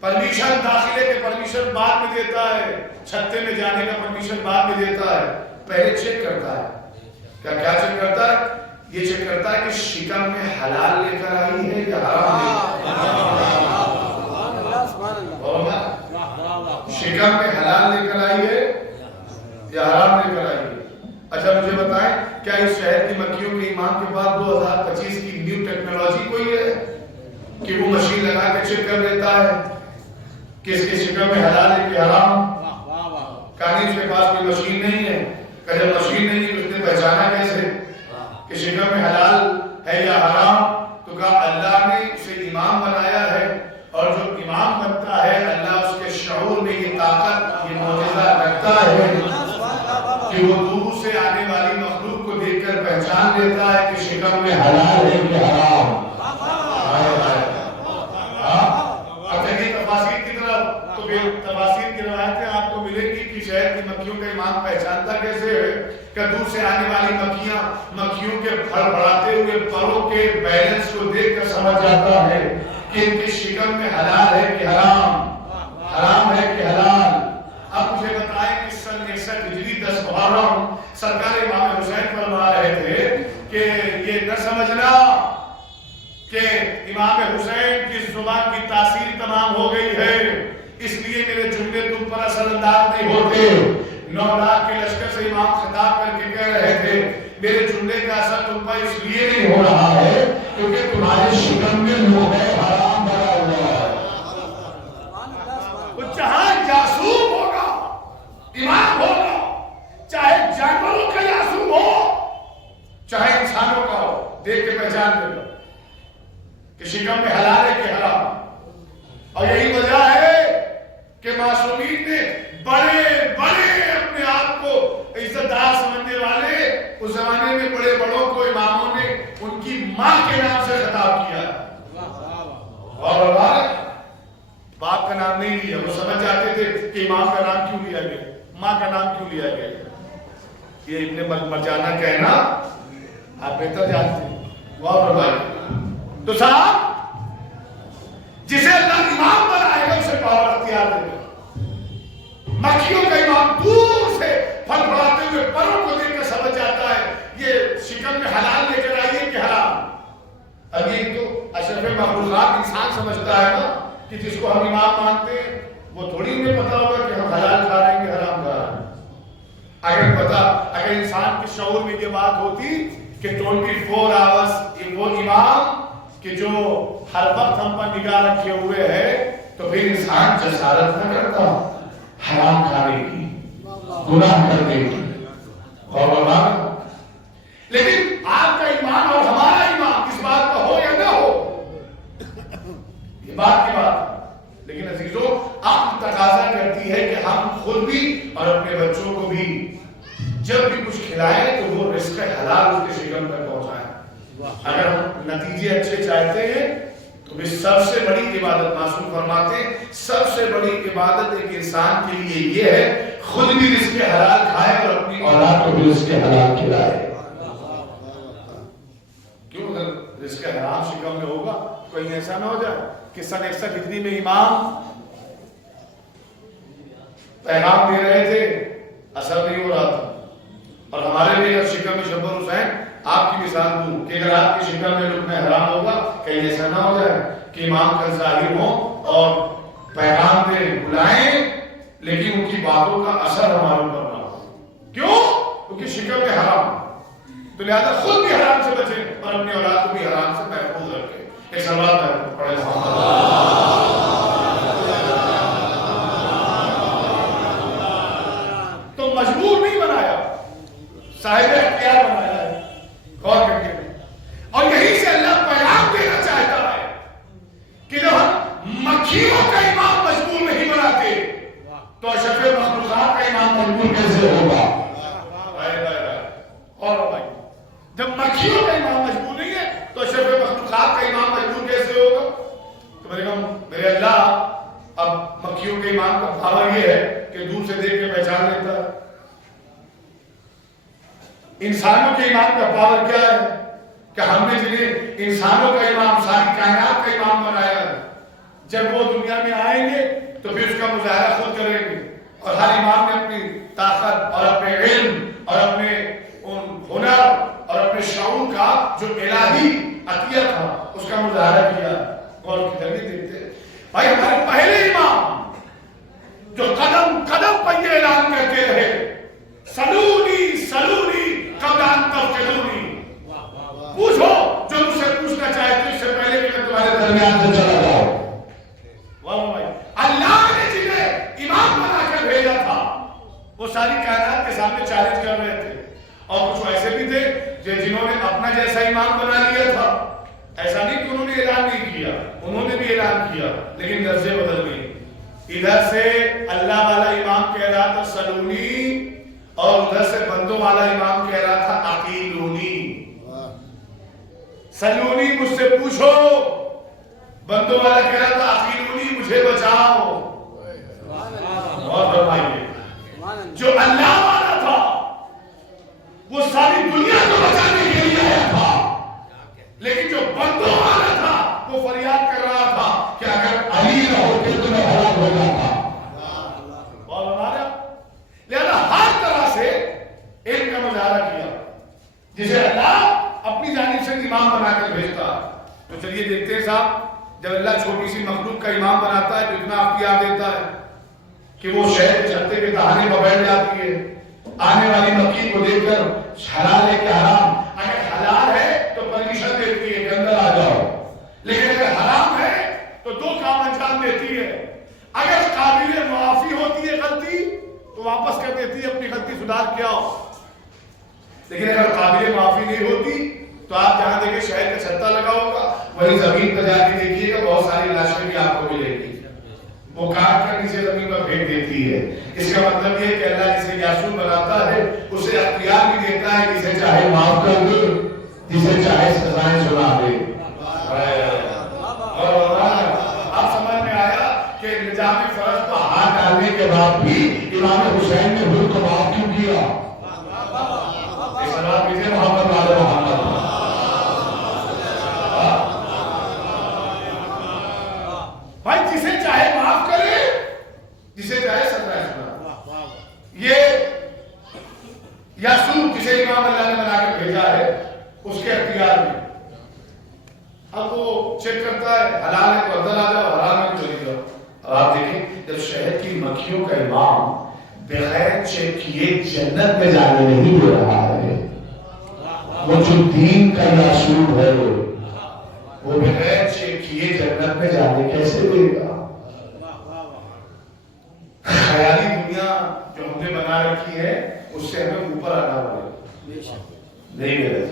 پرمیشن، داخلے کے پرمیشن بعد میں دیتا ہے، چھتے میں جانے کا پرمیشن بعد میں دیتا ہے. پہلے چیک کرتا ہے. کیا چیک کرتا ہے؟ یہ چیک کرتا ہے کہ شکم میں حلال لے کر آئی ہے یا حرام لے کر آئی ہے. شکم میں حلال لے کر آئی ہے یا حرام لے کر آئی ہے؟ اچھا مجھے بتائیں، کیا اس شہر کی مکھیوں کے ایمان کے بعد 2025 کی نیو ٹیکنالوجی کوئی ہے کہ وہ مشین لگا کے چیک کر لیتا ہے کہ اس کے شکم میں حلال ہے کہ حرام؟ کہانی اس کے پاس کوئی مشین نہیں ہے، کہ جب مشین نہیں ہے تو اس نے پہچانا کیسے کہ شکم میں حلال ہے یا حرام؟ تو کہا اللہ نے اسے امام بنایا ہے، اور جو امام بنتا ہے اللہ اس کے شعور میں یہ طاقت، یہ معجزہ رکھتا ہے کہ وہ دور سے آنے والی مخلوق کو دیکھ کر پہچان لیتا ہے کہ شکم میں حلال ہے کہ حرام۔ اب چلیے تفاسیر کی طرف، تو پھر تفاسیر کی روایتیں آپ کو ملے گی کہ شہر کی مکھیوں کا امام پہچانتا کیسے ہے کہ دور سے آنے والی مکھیوں کے بھڑبڑاتے ہوئے پروں کے بیلنس کو دیکھ کر سمجھ جاتا ہے کہ ان کے شکم میں حلال ہے کہ حرام، حرام ہے کہ حلال۔ اب مجھے بتائیں کہ سن 61 ہجری 10 محرم سرکار امام حسین فرما رہے تھے کہ یہ نہ سمجھنا کہ امام حسین کی زبان کی تاثیر تمام ہو گئی ہے اس لیے میرے جملے تم پر اثر انداز نہیں ہوتے۔ 9 لاکھ کے لشکر سے امام خطاب کر کے کہہ رہے تھے میرے جملے کا اثر تم پر اس لیے نہیں ہو رہا ہے کیونکہ تمہارے شکم میں لوگ حرام بھرا ہوا ہے۔ وہ جہاں جاسوس ہوگا، امام ہوگا، چاہے جانوروں کا جاسوس ہو چاہے انسانوں کا ہو، دیکھ کے پہچان لے گا کہ شکم میں حلال ہے کہ حرام۔ اور یہی وجہ ہے کہ معصومین نے بڑے بڑے اپنے آپ کو عزت دار سمجھنے والے اس زمانے میں بڑے بڑوں کو اماموں نے ان کی ماں کے نام سے خطاب کیا، اور باپ کا نام نہیں لیا۔ وہ سمجھ جاتے تھے کہ امام کا نام کیوں لیا گیا، ماں کا نام کیوں لیا گیا۔ یہ ابن مرجانہ کہنا آپ بہتر جانتے ہیں۔ تو صاحب جسے اللہ امام بنائے گا اسے پاور اختیار دے گا۔ مکھیوں کا امام دور سے پھل پڑاتے ہوئے پروں کو دیکھ کر سمجھ جاتا ہے یہ شکم میں حلال لے کر آئیے کہ حرام۔ اب یہ تو اشرف مخلوقات انسان سمجھتا ہے نا کہ جس کو ہم امام مانتے ہیں وہ تھوڑی انہیں پتا ہوگا کہ ہم حلال کھا رہے ہیں کہ حرام کھا رہے ہیں۔ اگر انسان کے شعور میں یہ بات ہوتی کہ 24 آورز وہ امام کہ جو ہر وقت ہم پر نگاہ رکھے ہوئے ہے تو پھر انسان جسارت نہ کرتا حرام کھانے کی، گناہ کرنے کی، اور لیکن آپ کا ایمان اور ہمارا ایمان اس بات کا ہو یا نہ ہو یہ بات کی بات، لیکن عزیزوں عقل تقاضا کرتی ہے کہ ہم خود بھی اور اپنے بچوں کو بھی جب بھی کچھ کھلائیں تو وہ رزق حلال اس کے شکم تک پہنچائیں۔ اگر ہم نتیجے اچھے چاہتے ہیں تو بھی سب سے بڑی عبادت معصوم فرماتے ہیں سب سے بڑی عبادت ایک انسان کے لیے یہ ہے خود بھی رزق حلال کھائے اور اپنی اولاد کو بھی رزق حلال کھلائے۔ کیوں؟ اگر رزق حرام شکم میں ہوگا کہیں ایسا نہ ہو جائے کہ سن 61 ہجری میں امام پیغام دے رہے تھے اثر نہیں ہو رہا تھا، اور ہمارے لیے شکم میں شبر حسین آپ کی مثال دوں کہ اگر آپ کی شکل میں لقمہ حرام ہوگا کہیں ایسا نہ ہو جائے کہ امام کا ظاہر ہوں اور پیغام دیں بلائیں لیکن ان کی باتوں کا اثر ہمارے اوپر نہ ہو۔ کیوں؟ کیونکہ شکل میں حرام، تو لہذا خود بھی حرام سے بچیں اور اپنی اولاد کو بھی حرام سے محفوظ رکھیں۔ ایک سوال ہے پڑھے تو مجبور نہیں بنایا، صاحب اختیار بنایا ہے، غور کر کے۔ اور یہی سے اللہ پیغام دینا چاہتا ہے کہ جب ہم مکھیوں کا امام مجبور نہیں بناتے تو اشرف مخلوقات کا امام مجبور کیسے ہوگا؟ اور بھائی جب مکھیوں کا امام مجبور نہیں ہے تو اشرف مخلوقات کا امام مجبور کیسے ہوگا؟ تو میرے اللہ اب مکھیوں کے امام کا پاور یہ ہے کہ دور سے دیکھ کے پہچان لیتا ہے۔ انسانوں کے امام کا پاور کیا ہے کہ ہم نے جنہیں انسانوں کا امام ساری کائنات کا امام بنایا ہے، جب وہ دنیا میں آئیں گے تو پھر اس کا مظاہرہ خود کریں گے، اور ہر امام نے اپنی طاقت اور اپنے علم اور اپنے ہنر اور اپنے شعور کا جو الہی عطیہ تھا اس کا مظاہرہ کیا۔ اور کدھر بھی دیکھتے ہیں بھائی ہمارے پہلے امام جو قدم درمیان سے چلا جاؤ. اللہ نے جنہیں امام بنا کر بھیجا تھا وہ ساری کائنات کے سامنے چیلنج کر رہے تھے، اور کچھ ایسے بھی تھے جنہوں نے اپنا جیسا امام بنا لیا تھا. ایسا نہیں کہ انہوں نے اعلان نہیں کیا، انہوں نے بھی اعلان کیا، لیکن لفظیں بدل گئی. ادھر سے اللہ والا امام کہہ رہا تھا سلونی، اور ادھر سے بندوں والا امام کہہ رہا تھا عقیلونی. سلونی مجھ سے پوچھو، بندوں والا کہہ رہا تھا عقیلونی مجھے بچاؤ. اور فرمائیے جو اللہ والا تھا وہ ساری دنیا کو بچانے کے لیے آیا تھا، لیکن جو بندوں والا تھا وہ فریاد کر رہا تھا کہ اگر علی نہ ہوتے تو میں ہلاک ہو جاتا. لہذا ہر طرح سے علم کا مظاہرہ کیا جسے اللہ اپنی جانب سے امام بنا کر بھیجتا. تو چلیے دیکھتے ہیں صاحب، جب اللہ چھوٹی سی مخلوق کا امام بناتا ہے تو اتنا اختیار دیتا ہے کہ وہ شہر کے چھتے کے دہانے پر بیٹھ جاتی ہے. آنے والی مکھی کو دیکھ کر حلال ہے کہ حرام، اگر حلال ہے تو پرمیشن دیتی ہے کہ اندر آ جاؤ، لیکن اگر حرام ہے تو دو کام انجام دیتی ہے. اگر قابل معافی ہوتی ہے غلطی تو واپس کر دیتی ہے اپنی غلطی سدھار کے آؤ، لیکن اگر قابل معافی نہیں ہوتی تو آپ جہاں دیکھیں شہر کا چھتا لگا ہوگا وہی زمین پر جا کے دیکھیے گا بہت ساری لاشیں بھی آپ کو ملے گی، وہ کاٹ کر نیچے زمین پر پھینک دیتی ہے. اس کا مطلب یہ کہ اللہ جسے یاسون بناتا ہے اسے اختیار بھی دیتا ہے، جسے چاہے معاف کر دے، جسے چاہے سزائیں سنا دے. اور آپ سمجھ میں آیا کہ نظام فرض پر ہاتھ ڈالنے کے بعد بھی امام حسین نے حضور کو معاف کیوں کیا؟ اس بات مجھے محمد والے محمد بھائی جسے چاہے معاف کرے، جسے چاہے سزائیں سنا. یہ یاسون جسے امام اللہ نے بنا کے بھیجا ہے اس کے اختیار میں. اب وہ چیک کرتا ہے حلال ہے تو اندر آ جاؤ، حرام ہے تو چلی جاؤ. اب آپ دیکھیں جب شہد کی مکھیوں کا امام بغیر چیک کیے جنت میں جانے نہیں دے رہا ہے، وہ جو دین کا یاسون ہے وہ بغیر چیک کیے جنت میں جانے کیسے دے گا؟ خیالی دنیا جو ہم نے بنا رکھی ہے اس سے ہمیں اوپر آنا پڑے نہیں میرے.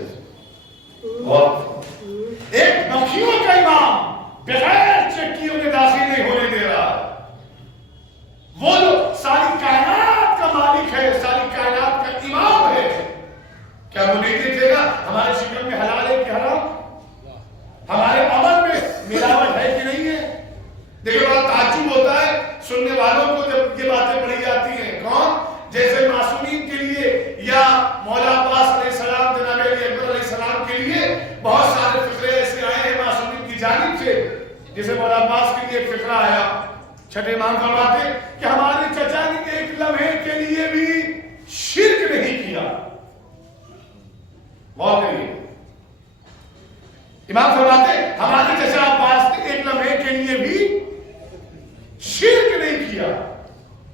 ایک مکھیوں کا امام بغیر چیک کیے انہیں داخل نہیں ہونے دے رہا. وہ جو ساری کائنات کا مالک ہے، ساری کائنات کا امام ہے، کیا وہ نہیں دیکھے گا ہمارے شکل میں حلال ہے کہ حرام، ہمارے عمل میں ملاوٹ ہے کہ نہیں ہے؟ دیکھیں بڑا تعجب ہوتا ہے سننے والوں کو جب یہ باتیں پڑھی جاتی ہیں. کون؟ جیسے معصومین کے لیے یا مولا عباس علیہ السلام، جناب علی اکبر علیہ السلام کے لیے بہت سارے فقرے ایسے آئے ہیں معصومین کی جانب سے. جیسے مولا عباس کے لیے ایک فقرہ آیا، چھٹے امام فرماتے کہ ہمارے چچا نے ایک لمحے کے لیے بھی شرک نہیں کیا. غور کریے، امام فرماتے ہمارے چچا عباس نے ایک لمحے کے لیے بھی شرک نہیں کیا.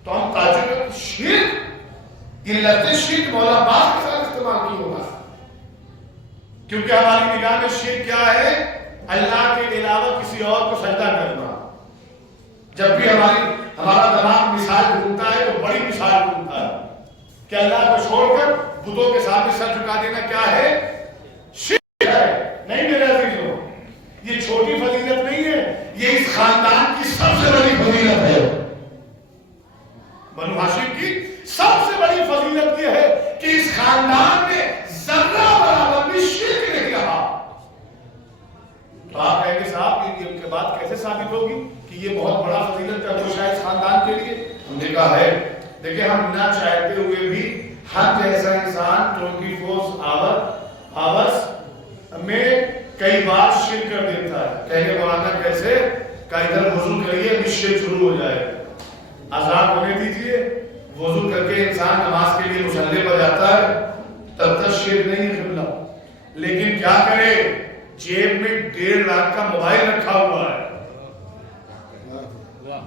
تو ہم تعجب، شرک، یہ لفظ شرک مولا عباس کے ساتھ استعمال کی ہوگا، کیونکہ ہماری نگاہ میں شرک کیا ہے؟ اللہ کے علاوہ کسی اور کو سجدہ کرنا. جب بھی ہمارا دماغ مثال ڈھونڈتا ہے تو بڑی مثال ڈھونڈتا ہے کہ اللہ کو چھوڑ کر بتوں کے سامنے سر جھکا دینا کیا ہے؟ شرک ہے. نہیں میرے عزیزوں، یہ چھوٹی فضیلت نہیں ہے، یہ اس خاندان کی سب سے بڑی فضیلت ہے. بنو ہاشم کی سب سے بڑی فضیلت یہ ہے کہ اس خاندان میں ذرہ برابر بھی شرک نہیں رہا. تو آپ کہیں گے صاحب یہ ان کے بات کیسے ثابت ہوگی کہ یہ بہت بڑا فضیلت کا گوشہ ہے اس خاندان کے لیے؟ ہم نے کہا ہے، دیکھیں ہم نہ چاہتے ہوئے بھی ہر جیسا انسان 24 آورس میں کئی بار شرک کر دیتا ہے. کہیں گے مولانا کیسے؟ کہ ادھر وضو کریے ابھی شرک شروع ہو جائے، آزاد ہونے دیجیے. وضو کر کے انسان نماز کے لیے مصلی پر جاتا ہے، تب تک شرک نہیں ہے قبلہ. لیکن کیا کرے؟ جیب میں 1.5 لاکھ کا موبائل رکھا ہوا ہے،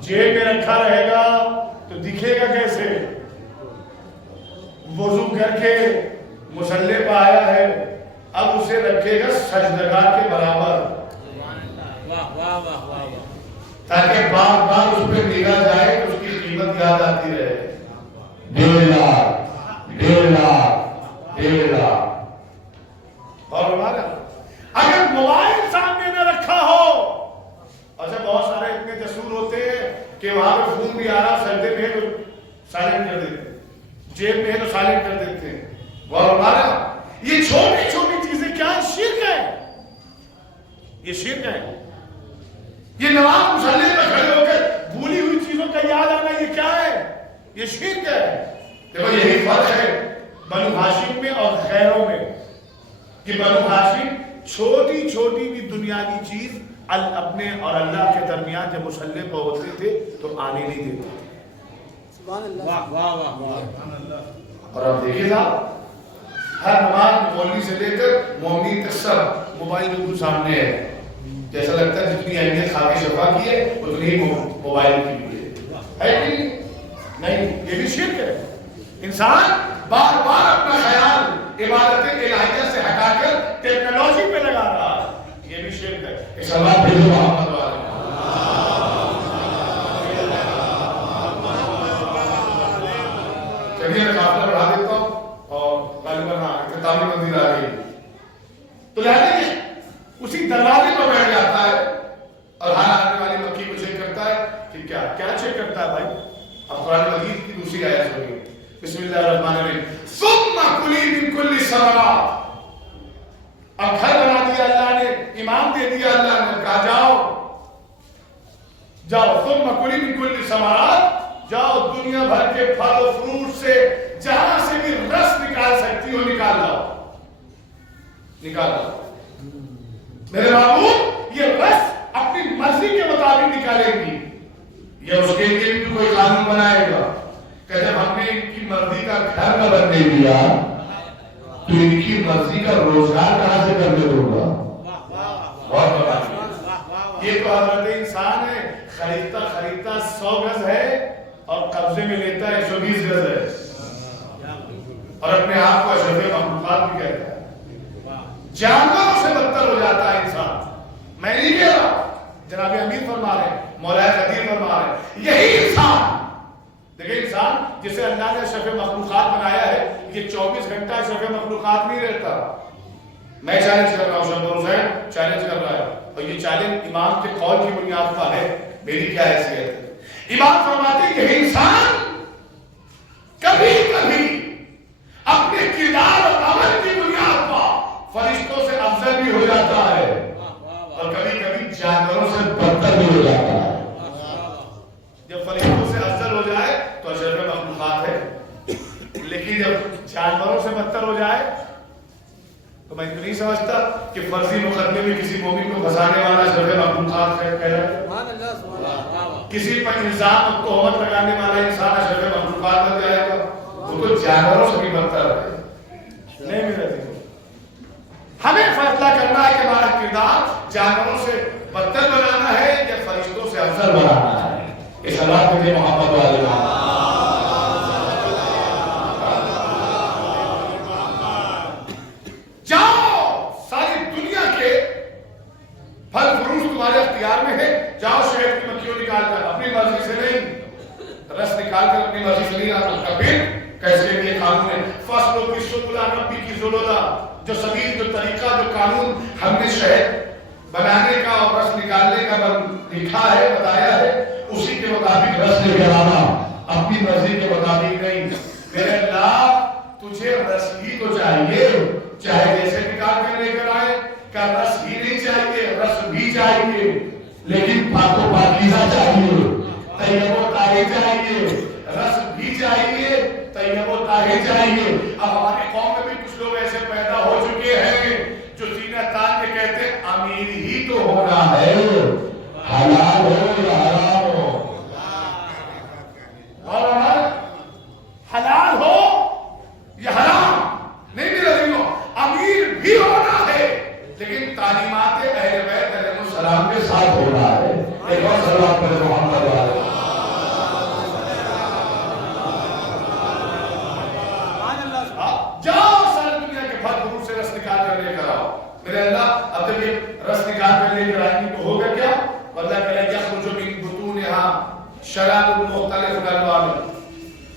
جیب میں رکھا رہے گا تو دکھے گا کیسے؟ وضو کر کے مصلی پہ آیا ہے، اب اسے رکھے گا سجدگاہ کے برابر. تاکہ بار بار اس پہ نگاہ جائے تو اس کی قیمت یاد آتی رہے. 1.5 لاکھ 1.5 لاکھ. اور ہمارا اگر موبائل سامنے نہ رکھا ہو، اچھا بہت سارے اتنے جسور ہوتے ہیں کہ وہاں پہ فون بھی آ رہا، سجدے میں ہے تو سائلنٹ کر دیتے ہیں، جیب میں ہے تو سائلنٹ کر دیتے ہیں. اور ہمارا یہ چھوٹی چھوٹی چیزیں کیا ہے؟ شرک ہے. یہ شرک ہے. یہ نماز مصلی پر کھڑے ہو کر بھولی ہوئی چیزوں کا یاد آنا، یہ کیا ہے؟ یہ شرک ہے. دیکھو یہی فرق ہے بنو ہاشم میں اور غیروں میں کہ بنو ہاشم چھوٹی چھوٹی بھی دنیاوی چیز اپنے اور اللہ کے درمیان جب مصلی پر ہوتے تھے تو آنے نہیں دیتے تھے. سبحان اللہ. واہ واہ واہ. اور اب دیکھیے صاحب، ہر نماز میں مولوی سے لے کر مومنین تک سب موبائل بالکل سامنے ہے. جیسا لگتا ہے جتنی اہمیت خاک شفا کی ہے اتنی ہی موبائل کی بھی ہے کہ نہیں؟ یہ بھی شرک ہے. انسان بار بار اپنا خیال عبادت الہیہ سے ہٹا کر ٹیکنالوجی پہ لگا رہا ہے، یہ بھی شرک ہے. اس اللہ پہ محمد والے چلیے میں قافلہ بڑھا دیتا ہوں اور غالباً اختتامی منزل آ گئی. تو لہذا اسی دروازے پر بیٹھ جاتا ہے اور ہر آنے والی مکھی کو چیک کرتا ہے کہ کیا چیک کرتا ہے بھائی؟ اب قرآن مجید کی دوسری آیت سنیے. بسم اللہ الرحمن الرحیم. ثم کلی من کل ثمرات. اب گھر بنا دیا اللہ نے، امام دے دیا اللہ نے، کہا جاؤ ثم کلی من کل ثمرات، جاؤ دنیا بھر کے پھل و فروٹ سے جہاں سے بھی رس نکال سکتی ہو نکال لاؤ. میرے محبوب یہ رس اپنی مرضی کے مطابق نکالیں گی. یہ اس کے لیے بھی کوئی قانون بنائے گا کہ جب ہم نے ان کی مرضی کا گھر نہ بننے دیا تو ان کی مرضی کا روزگار کہاں سے کرنے دوں گا؟ بہت بڑا. یہ تو حضرت انسان ہے، خریدتا 100 گز ہے اور قبضے میں لیتا ہے 120 گز ہے، اور اپنے آپ کو اشرف مخلوقات بھی کہتا ہے. جانوروں سے بدتر ہو جاتا ہے انسان. میں نہیں کہہ رہا، جناب امیر فرما رہے ہیں، مولا قدیر فرما رہے ہیں، یہی انسان. دیکھیں انسان جسے اللہ نے اشرف مخلوقات بنایا ہے، یہ 24 گھنٹہ اشرف مخلوقات نہیں رہتا. میں چیلنج کر رہا ہوں، شمبر حسین چیلنج کر رہا ہے، اور یہ چیلنج امام کے قول کی بنیاد پر ہے. میری کیا حیثیت ہے؟ امام فرماتے ہیں یہی انسان کبھی کبھی اپنے کردار اور عمل کی بنیاد پر فرشتوں سے افضل بھی ہو جاتا ہے اور کبھی کبھی جانوروں سے بدتر بھی ہو جاتا ہے. جب فرشتوں سے افضل ہو جائے تو اشرف مخلوقات ہے، لیکن جب جانوروں سے بدتر ہو جائے تو میں تو نہیں سمجھتا کہ فرضی مقدمے میں کسی مومن کو پھنسانے والا اشرف مخلوقات ہے. کسی پر الزام اور تہمت لگانے والا انسان اشرف مخلوقات بن جائے گا. وہ تو جانوروں سے بھی بدتر ہے. نہیں میرا دیکھو، ہمیں فیصلہ کرنا ہے کہ ہمارا کردار جانوروں سے بدتر بنانا ہے یا فرشتوں سے افضل بنانا ہے. اس اللہ کے محمد والے جاؤ، ساری دنیا کے پھل فروٹ تمہارے اختیار میں ہے. جاؤ شہد کی مکھیوں نکال کر، اپنی مرضی سے نہیں، رس نکال کر اپنی مرضی سے نہیں لانا. کبھی کیسے بھی قانون ہے. فصلوں کی سبلا ربی کی ذللا، جو سبیل، جو طریقہ، جو قانون ہم نے شہد بنانے کا اور رس نکالنے کا لکھا ہے، بتایا ہے، اسی کے مطابق رس لے کر آنا، اپنی مرضی کے مطابق نہیں. میرے اللہ تجھے رس ہی تو چاہیے، چاہے جیسے نکال کر لے کر آئے. کا رس ہی نہیں چاہیے، رس بھی چاہیے، لیکن پاک و پاکیزہ چاہیے، طیب و طاہر چاہیے. رس بھی چاہیے، طیب و طاہر چاہیے. اب ہماری قوم میں بھی کچھ لوگ ایسے پیدا ہو چکے ہیں جو سینہ تان کے کہتے ہیں امیر ہی تو ہونا ہے، حلال ہو یا حرام ہو. اور حلال ہو یا حرام نہیں میرا دینوں، امیر بھی ہونا ہے لیکن تعلیمات اہل بیت علیہ السلام کے ساتھ ہونا ہے. ایک اور صلوات پر محمد والے. جاؤ ساری دنیا کے پھل فروٹ سے رس نکال کر لے کر آؤ. میرے اللہ اب جب یہ رس نکال کر لے کر آئیں گے تو ہوگا کیا؟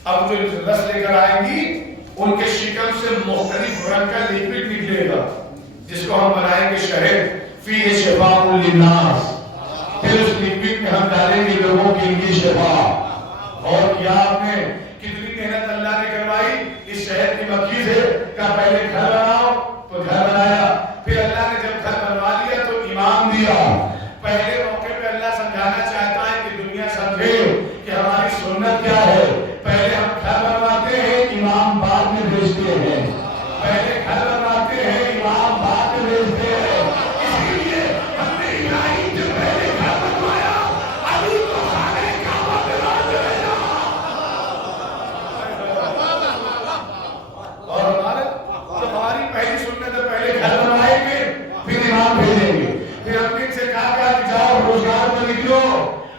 اب جو رس لے کر آئیں گی ان کے شکم سے مختلف رنگ کا لیکوڈ نکلے گا جس کو ہم بنائیں گے شہد فیہ شفاء للناس. پھر اس لیکوڈ میں ہم ڈالیں گے لوگوں کے لیے شفا. اور کیا آپ نے کتنی محنت اللہ نے کروائی اس شہد کی مکھی سے. کہا پہلے گھر بناؤ تو گھر بنایا. پھر اللہ نے جب گھر بنوا لیا تو ایمان دیا. پہلے موقع پہ اللہ سمجھانا چاہتا ہے کہ دنیا سمجھے کہ ہماری سنت کیا ہے. پہلے ہم گھر بنواتے ہیں امام بعد میں بھیجتے ہیں. پہلے گھر بنواتے ہیں امام بعد میں بھیجتے ہیں. اسی لیے ہم نے ابراہیم جو پہلے گھر بنوایا علی کو خانہ کعبہ بنا دیا. اور ہماری پہلی سنت ہے پہلے گھر بنوائیں گے پھر امام بھیجیں گے. پھر ہم نے ان سے کہا کہ جاؤ روزگار پر نکلو.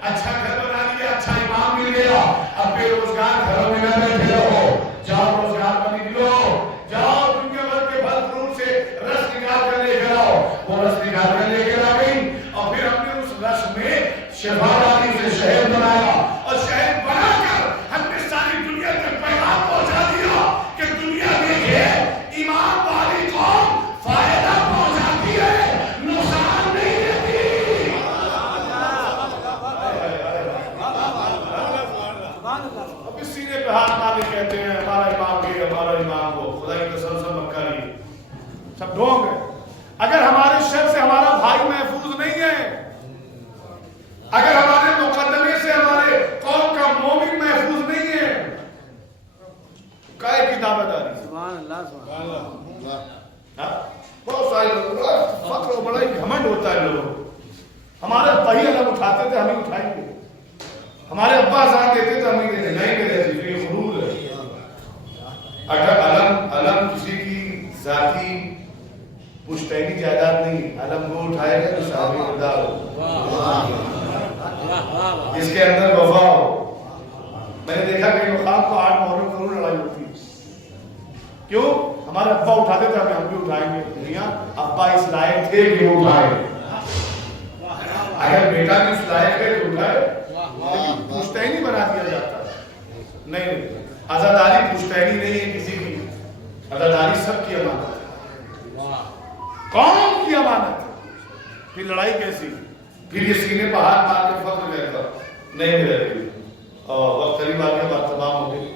اچھا گھر بنا لیا, اچھا امام مل گیا, اب بے روزگار گھروں میں نہ بیٹھے رہو. جاؤ روزگار پر نکلو, جاؤ دنیا بھر کے پھل فروٹ سے رس نکال کر لے کر آؤ. وہ رس نکال کر لے کر آ گئی اور پھر ہم نے اس رس میں شفا ڈالی, سے شہد بنایا. اور شہد بنا کر ہم نے ساری دنیا تک پیغام پہنچا دیا کہ دنیا دیکھے ایمان والی قوم فائدہ پہنچاتی ہے, نقصان نہیں دیتی. اب اس سینے پہ ہاتھ مارے کہتے ہیں ہمارا امام یہ, ہمارا امام وہ. خدا کی قسم سب مکاری سب ڈھونگ ہے. اگر ہمارے شر سے ہمارا بھائی محفوظ نہیں ہے, اگر ہمارے مقدمے سے ہمارے قوم کا مومن محفوظ نہیں ہے, کائے کی دعوت داری. سبحان اللہ سبحان اللہ. بہت سارے لوگ فخر و بڑا گھمنڈ ہوتا ہے لوگوں. ہمارے بھائی علم اٹھاتے تھے ہمیں اٹھائیں گے, ہمارے ابا اذان دیتے تھے ہمیں دیتے نہیں دیتے. یہ غرور ہے. اگر علم کسی کی ذاتی پشتینی جائیداد نہیں, علم وہ اٹھائے گا تو صحابی کردار ہو, جس کے اندر وفا ہو. میں نے دیکھا کہ مقام کو 8 محرم ضرور لڑائی ہوتی ہے. کیوں؟ ہمارے ابا اٹھاتے تھے ہم بھی اٹھائیں گے. دنیا ابا اس لائق تھے کہ وہ اٹھائے. اگر بیٹا بھی اس لائق ہے تو اٹھائے, لیکن پشتینی بنا دیا جاتا ہے. نہیں, عزاداری پشتینی نہیں ہے کسی کی. عزاداری سب کی امانت ہے, قوم کی امانت ہے. پھر لڑائی کیسی, پھر یہ سینے پر ہاتھ مار کے فخر کرتا نہیں رہتی. اور وقت قریب آ گیا, بات تمام ہو گئی.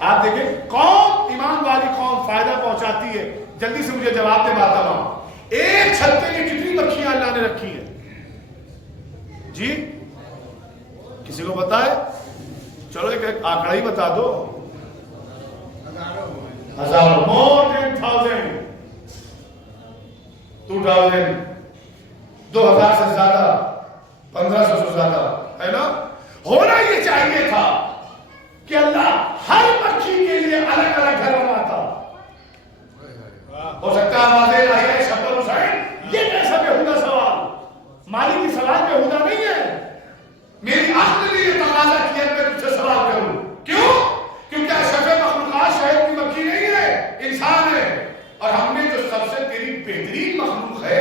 آپ دیکھیں قوم ایمان والی قوم فائدہ پہنچاتی ہے. جلدی سے مجھے جواب دے بات تمام. ایک چھتے میں کتنی مکھیاں اللہ نے رکھی ہیں جی؟ کسی کو پتا ہے؟ چلو ایک آنکڑا ہی بتا دو. ہزاروں, more than 1000, 2000, 2000 سے زیادہ, 1500 سے زیادہ ہے نا. ہونا یہ چاہیے تھا کہ اللہ ہر مکھی کے لیے الگ الگ گھر بناتا. ہو سکتا ہے آوازیں آئی ہے شبر حسین, یہ کیسا بےہودہ سوال. مالی کی سوال بےہودہ نہیں ہے. میری عقل نے یہ تقاضا کیا میں تجھ سے سوال کروں. کیوں؟ کیونکہ اشرف مخلوقات شہد کی مکھی نہیں ہے, انسان ہے. اور ہم نے جو سب سے تیری بہترین مخلوق ہے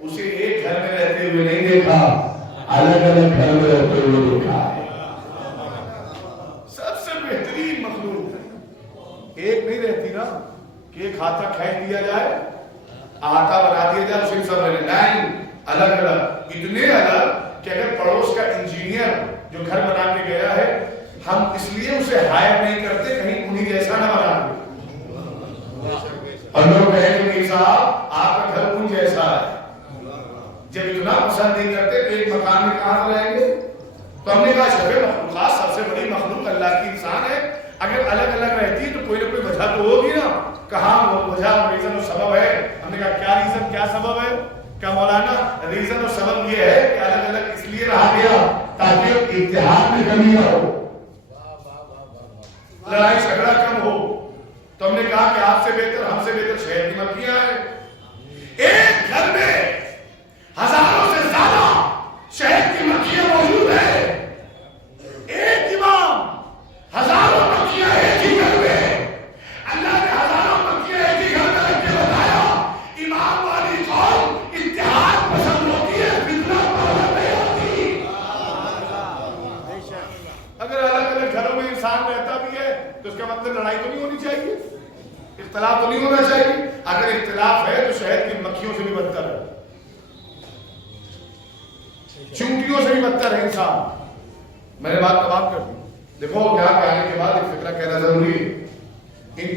اسے ایک گھر میں رہتے ہوئے نہیں دیکھا, الگ الگ گھر میں رہتے ہوئے دیکھا ہے. سب سے بہترین مخلوق ایک نہیں رہتی نا کہ ایک ہاتھا کھینچ دیا جائے, آٹا بنا دیا جائے اسے سب رہنے. نہیں, الگ الگ, اتنے الگ کہ اگر پڑوس کا انجینئر جو گھر بنا کے گیا ہے ہم اس لیے اسے ہائر نہیں کرتے کہیں انہیں جیسا نہ بنا دے. اور لوگ کہیں کہ صاحب آپ کا گھر ان جیسا ہے. جب اتنا پسند نہیں کرتے تو ایک مکان میں کہاں رہیں گے؟ تو ہم نے کہا شبہ مخلوقات سب سے بڑی مخلوق اللہ کی انسان ہے. اگر الگ الگ رہتی تو کوئی نہ کوئی وجہ تو ہوگی نا. کہاں وجہ, ریزن اور سبب ہے. ہم نے کہا کیا ریزن کیا سبب ہے؟ کہ مولانا ریزن اور سبب یہ ہے کہ الگ الگ اس لیے رہا گیا تاکہ اتحاد میں کمی نہ ہو, لڑائی جھگڑا کم ہو. تو ہم نے کہا کہ آپ سے بہتر ہم سے بہتر شہد کی مکھیاں ہیں. ایک گھر میں ہزاروں سے زیادہ شہد کی مکھیاں موجود ہیں. ایک امام, ہزاروں مکھیاں ایک ہی گھر میں. اللہ نے ہزاروں مکھیاں ایک ہی گھر میں رکھ کے بتایا امام والی قوم اتحاد پسند ہوتی ہے, فتنہ پسند نہیں ہوتی. اگر الگ الگ گھروں میں انسان رہتا بھی ہے اختلاف تو نہیں ہونا چاہیے. اگر اختلاف ہے تو شہد کی مکھیوں سے بھی بدتر ہے, چونٹیوں سے بھی بدتر ہے انسان. میں نے بات تمام کر دی. دیکھو یہاں پہ آنے کے بعد ایک فکرہ کہنا ضروری ہے. ان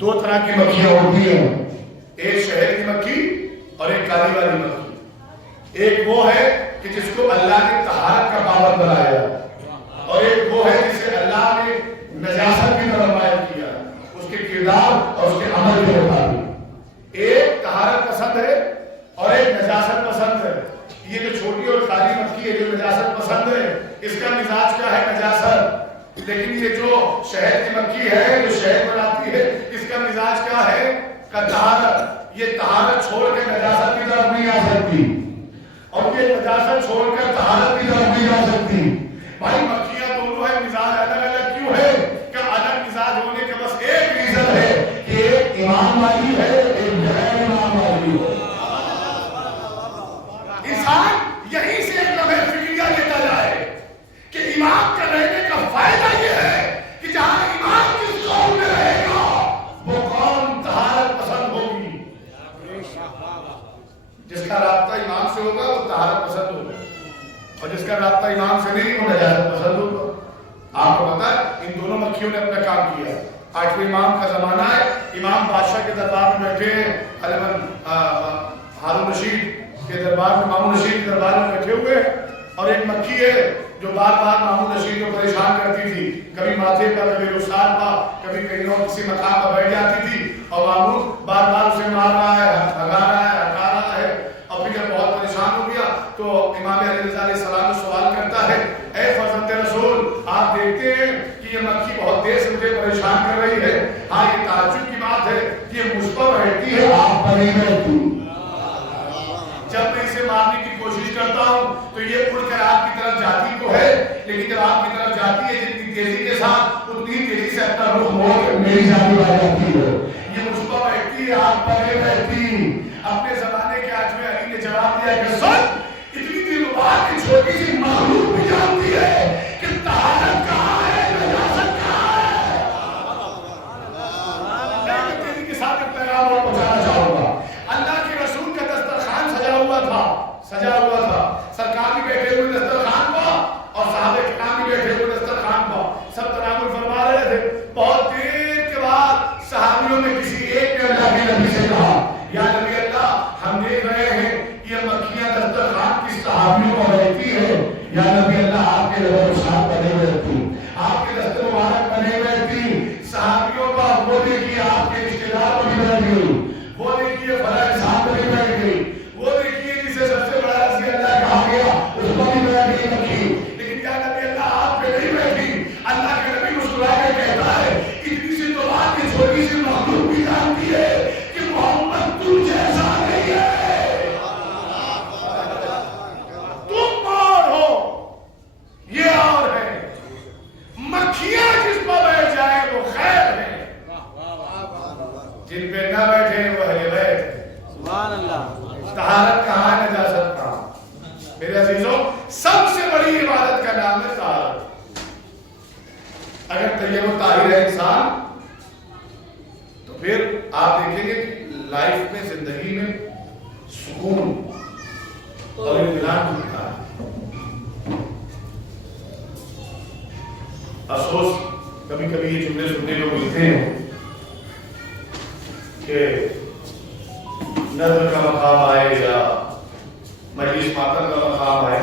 دو طرح کی مکھیاں ہوتی ہیں, ایک شہد کی مکھی اور ایک کالی والی مکھی. ایک وہ ہے کہ جس کو اللہ نے طہارت کا پابند بنایا, اور ایک وہ ہے جسے اللہ نے نجاست کی طرف مائل کیا اس کے کردار اور اس کے عمل کے مطابق. ایک طہارت پسند ہے اور ایک نجاست پسند ہے. یہ جو چھوٹی اور کالی مکھی ہے جو نجاست پسند ہے, اس کا مزاج کیا ہے؟ نجاست. لیکن یہ جو شہد کی مکھی ہے جو شہد بناتی ہے, اس کا مزاج کیا ہے؟ طہارت. یہ طہارت چھوڑ کے نجاست کی طرف نہیں آ سکتی, اور یہ نجاست چھوڑ کر طہارت کی طرف نہیں آ سکتی. بھائی مکھیاں دونوں ہیں, مزاج الگ الگ کیوں ہے؟ کہ الگ مزاج ہونے کے بس ایک ریزن ہے کہ ایک ایمان والی ہے, ایک غیر ایمان والی ہے. انسان یہیں سے ایک لمحے فکریہ لیتا جائے کہ ایمان کا رہنے کا فائدہ یہ ہے کہ جہاں ایمان جس قوم میں رہے گا وہ قوم طہارت پسند ہوگی. جس کا رابطہ ایمان سے ہوگا وہ طہارت پسند ہوگا, اور جس کا رابطہ ایمان سے نہیں وہ نجاست پسند ہوگا. آپ کو پتا ہے ان دونوں مکھیوں نے اپنا کام کیا. آج امام کا زمانہ ہے, امام بادشاہ کے دربار میں بیٹھے ہیں, ہارون رشید کے دربار میں, مامون رشید کے دربار میں بیٹھے ہوئے ہیں, اور ایک مکھی ہے جو بار بار مامون رشید کو پریشان کرتی تھی. کبھی ماتھے پر, کبھی رخسار پر, کبھی کہیں اور کسی مقام پر بیٹھ جاتی تھی, اور مامون بار بار اسے مار رہا ہے, بھگا رہا ہے, ہٹا رہا ہے. اور پھر جب بہت پریشان ہو گیا تو امام علیہ السلام سوال کرتا ہے, اے فرزند رسول, آپ دیکھتے ہیں کہ یہ مکھی بہت دیر سے مجھے پریشان کر رہی ہے. ہاں یہ تعجب کی بات ہے کہ یہ مجھ پر رہتی ہے, آپ پر نہیں رہتی. جب میں اسے مارنے کی کوشش کرتا ہوں تو یہ اڑ کر آپ کی طرف جاتی تو ہے, لیکن جب آپ کی طرف جاتی ہے جتنی تیزی کے ساتھ اتنی تیزی سے اپنا رخ موڑ کر میری جانب آ جاتی ہے. یہ مجھ پر رہتی ہے, آپ پر نہیں رہتی. اپنے زمانے کے آج میں علی نے جواب دیا کہ سن, اتنی دیر بعد ایک چھوٹی سی معلوم بھی جانتی ہے کہ طہارت کہاں ہے, نجاست کہاں ہے. میں تیزی کے ساتھ ایک پیغام اور پہنچانا چاہوں گا. اللہ کے رسول کا دسترخوان سجا ہوا تھا, سرکار بھی بیٹھے ہوئے دسترخوان پر, اور صحابہ کرام بھی بیٹھے ہوئے دسترخوان پر, سب تناول فرما رہے تھے. بہت دیر کے بعد صحابیوں میں کسی ایک نے اللہ کے نبی سے کہا, یا نبی اللہ, ہم دیکھ رہے ہیں یہ مکھیاں دسترخوان کی صحابیوں پر رہتی ہے. یا نبی اللہ, آپ کے لبوں شاد بنے رہتی, آپ کے دست مبارک بنے رہتی. صحابیوں کا وہ دیکھیے آپ کے رشتے دار پر بھی بیٹھ گئی, وہ دیکھیے فلاں انسان پر بھی بیٹھ گئی, وہ دیکھیے جسے سب سے بڑا رضی اللہ کہا گیا اس پر بھی بیٹھ گئی مکھی. لیکن یا نبی اللہ, آپ پہ نہیں بیٹھی. اللہ کے نبی مسکرا کے کہتا ہے, اتنی سی تو بات کی چھوٹی سی مخلوق بھی جانتی ہے کہ محمد تم جیسا نہیں ہے, تم اور ہو, یہ اور ہے. مکھیاں جس پر بیٹھ جائیں وہ خیر ہے, جن پہ نہ بیٹھے وہ اہل بیت. سبحان اللہ. طہارت کہاں ہے, نجاست کہاں؟ میرے عزیزوں, سب سے بڑی عبادت کا نام ہے طہارت. اگر طیب و طاہر ہے انسان تو پھر آپ دیکھیں گے کہ لائف میں, زندگی میں سکون اور اطمینان ملتا ہے. افسوس کبھی کبھی یہ جملے سننے کو ملتے ہیں کہ نظر کا مقام آئے یا مجلس ماتم کا مقام آئے,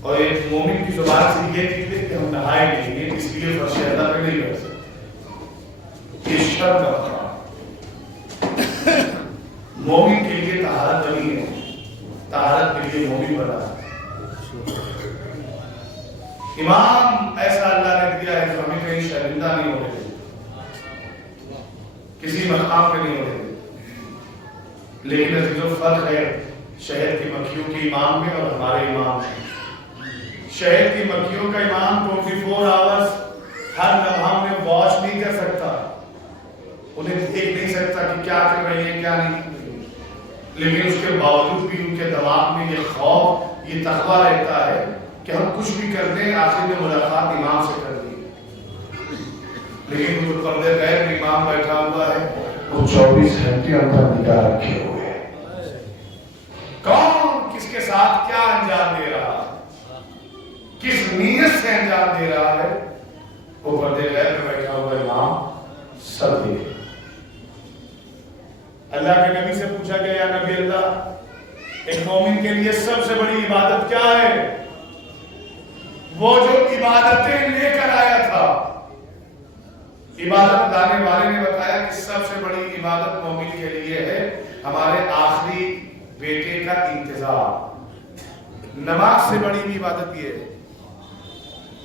اور ایک مومن کی زبان سے یہ نکلے کہ ہم نہائے نہیں گے اس لیے فرش اللہ پہ نہیں کر سکتے. یہ شرم کا مقام. مومن کے لیے طہارت بنی ہے, طہارت کے لیے مومن بنا ہے. امام ایسا اللہ نے دیا ہے کہ ہمیں کہیں شرمندہ نہیں ہونے دیں, کسی مقام پہ نہیں ہونے دیں. لیکن عزیزو, فرق ہے شہد کی مکھیوں کے امام میں اور ہمارے امام میں. شہد کی مکھیوں کا امام 24 آورز ہر لمحہ میں واچ نہیں کر سکتا, انہیں دیکھ نہیں سکتا کہ کیا کر رہی ہے کیا نہیں. لیکن اس کے باوجود بھی ان کے دماغ میں یہ خوف, یہ تقویٰ رہتا ہے کہ ہم کچھ بھی کر دیں, آخر میں ملاقات امام سے کر دیں. لیکن جو پردے غیب میں امام بیٹھا ہوا ہے وہ 24 گھنٹے اندر نگاہ رکھے ہوئے ہیں، کون کس کے ساتھ کیا انجام دے رہا ہے، کس نیت سے انجام دے رہا ہے، وہ پردے غیب میں بیٹھا ہوا امام سب دیکھے۔ اللہ کے نبی سے پوچھا گیا یا نبی اللہ، ایک مومن کے لیے سب سے بڑی عبادت کیا ہے؟ وہ جو عبادتیں لے کر آیا تھا، عبادت لانے والے نے بتایا کہ سب سے بڑی عبادت مومن کے لیے ہے ہمارے آخری بیٹے کا انتظار۔ نماز سے بڑی بھی عبادت یہ ہے،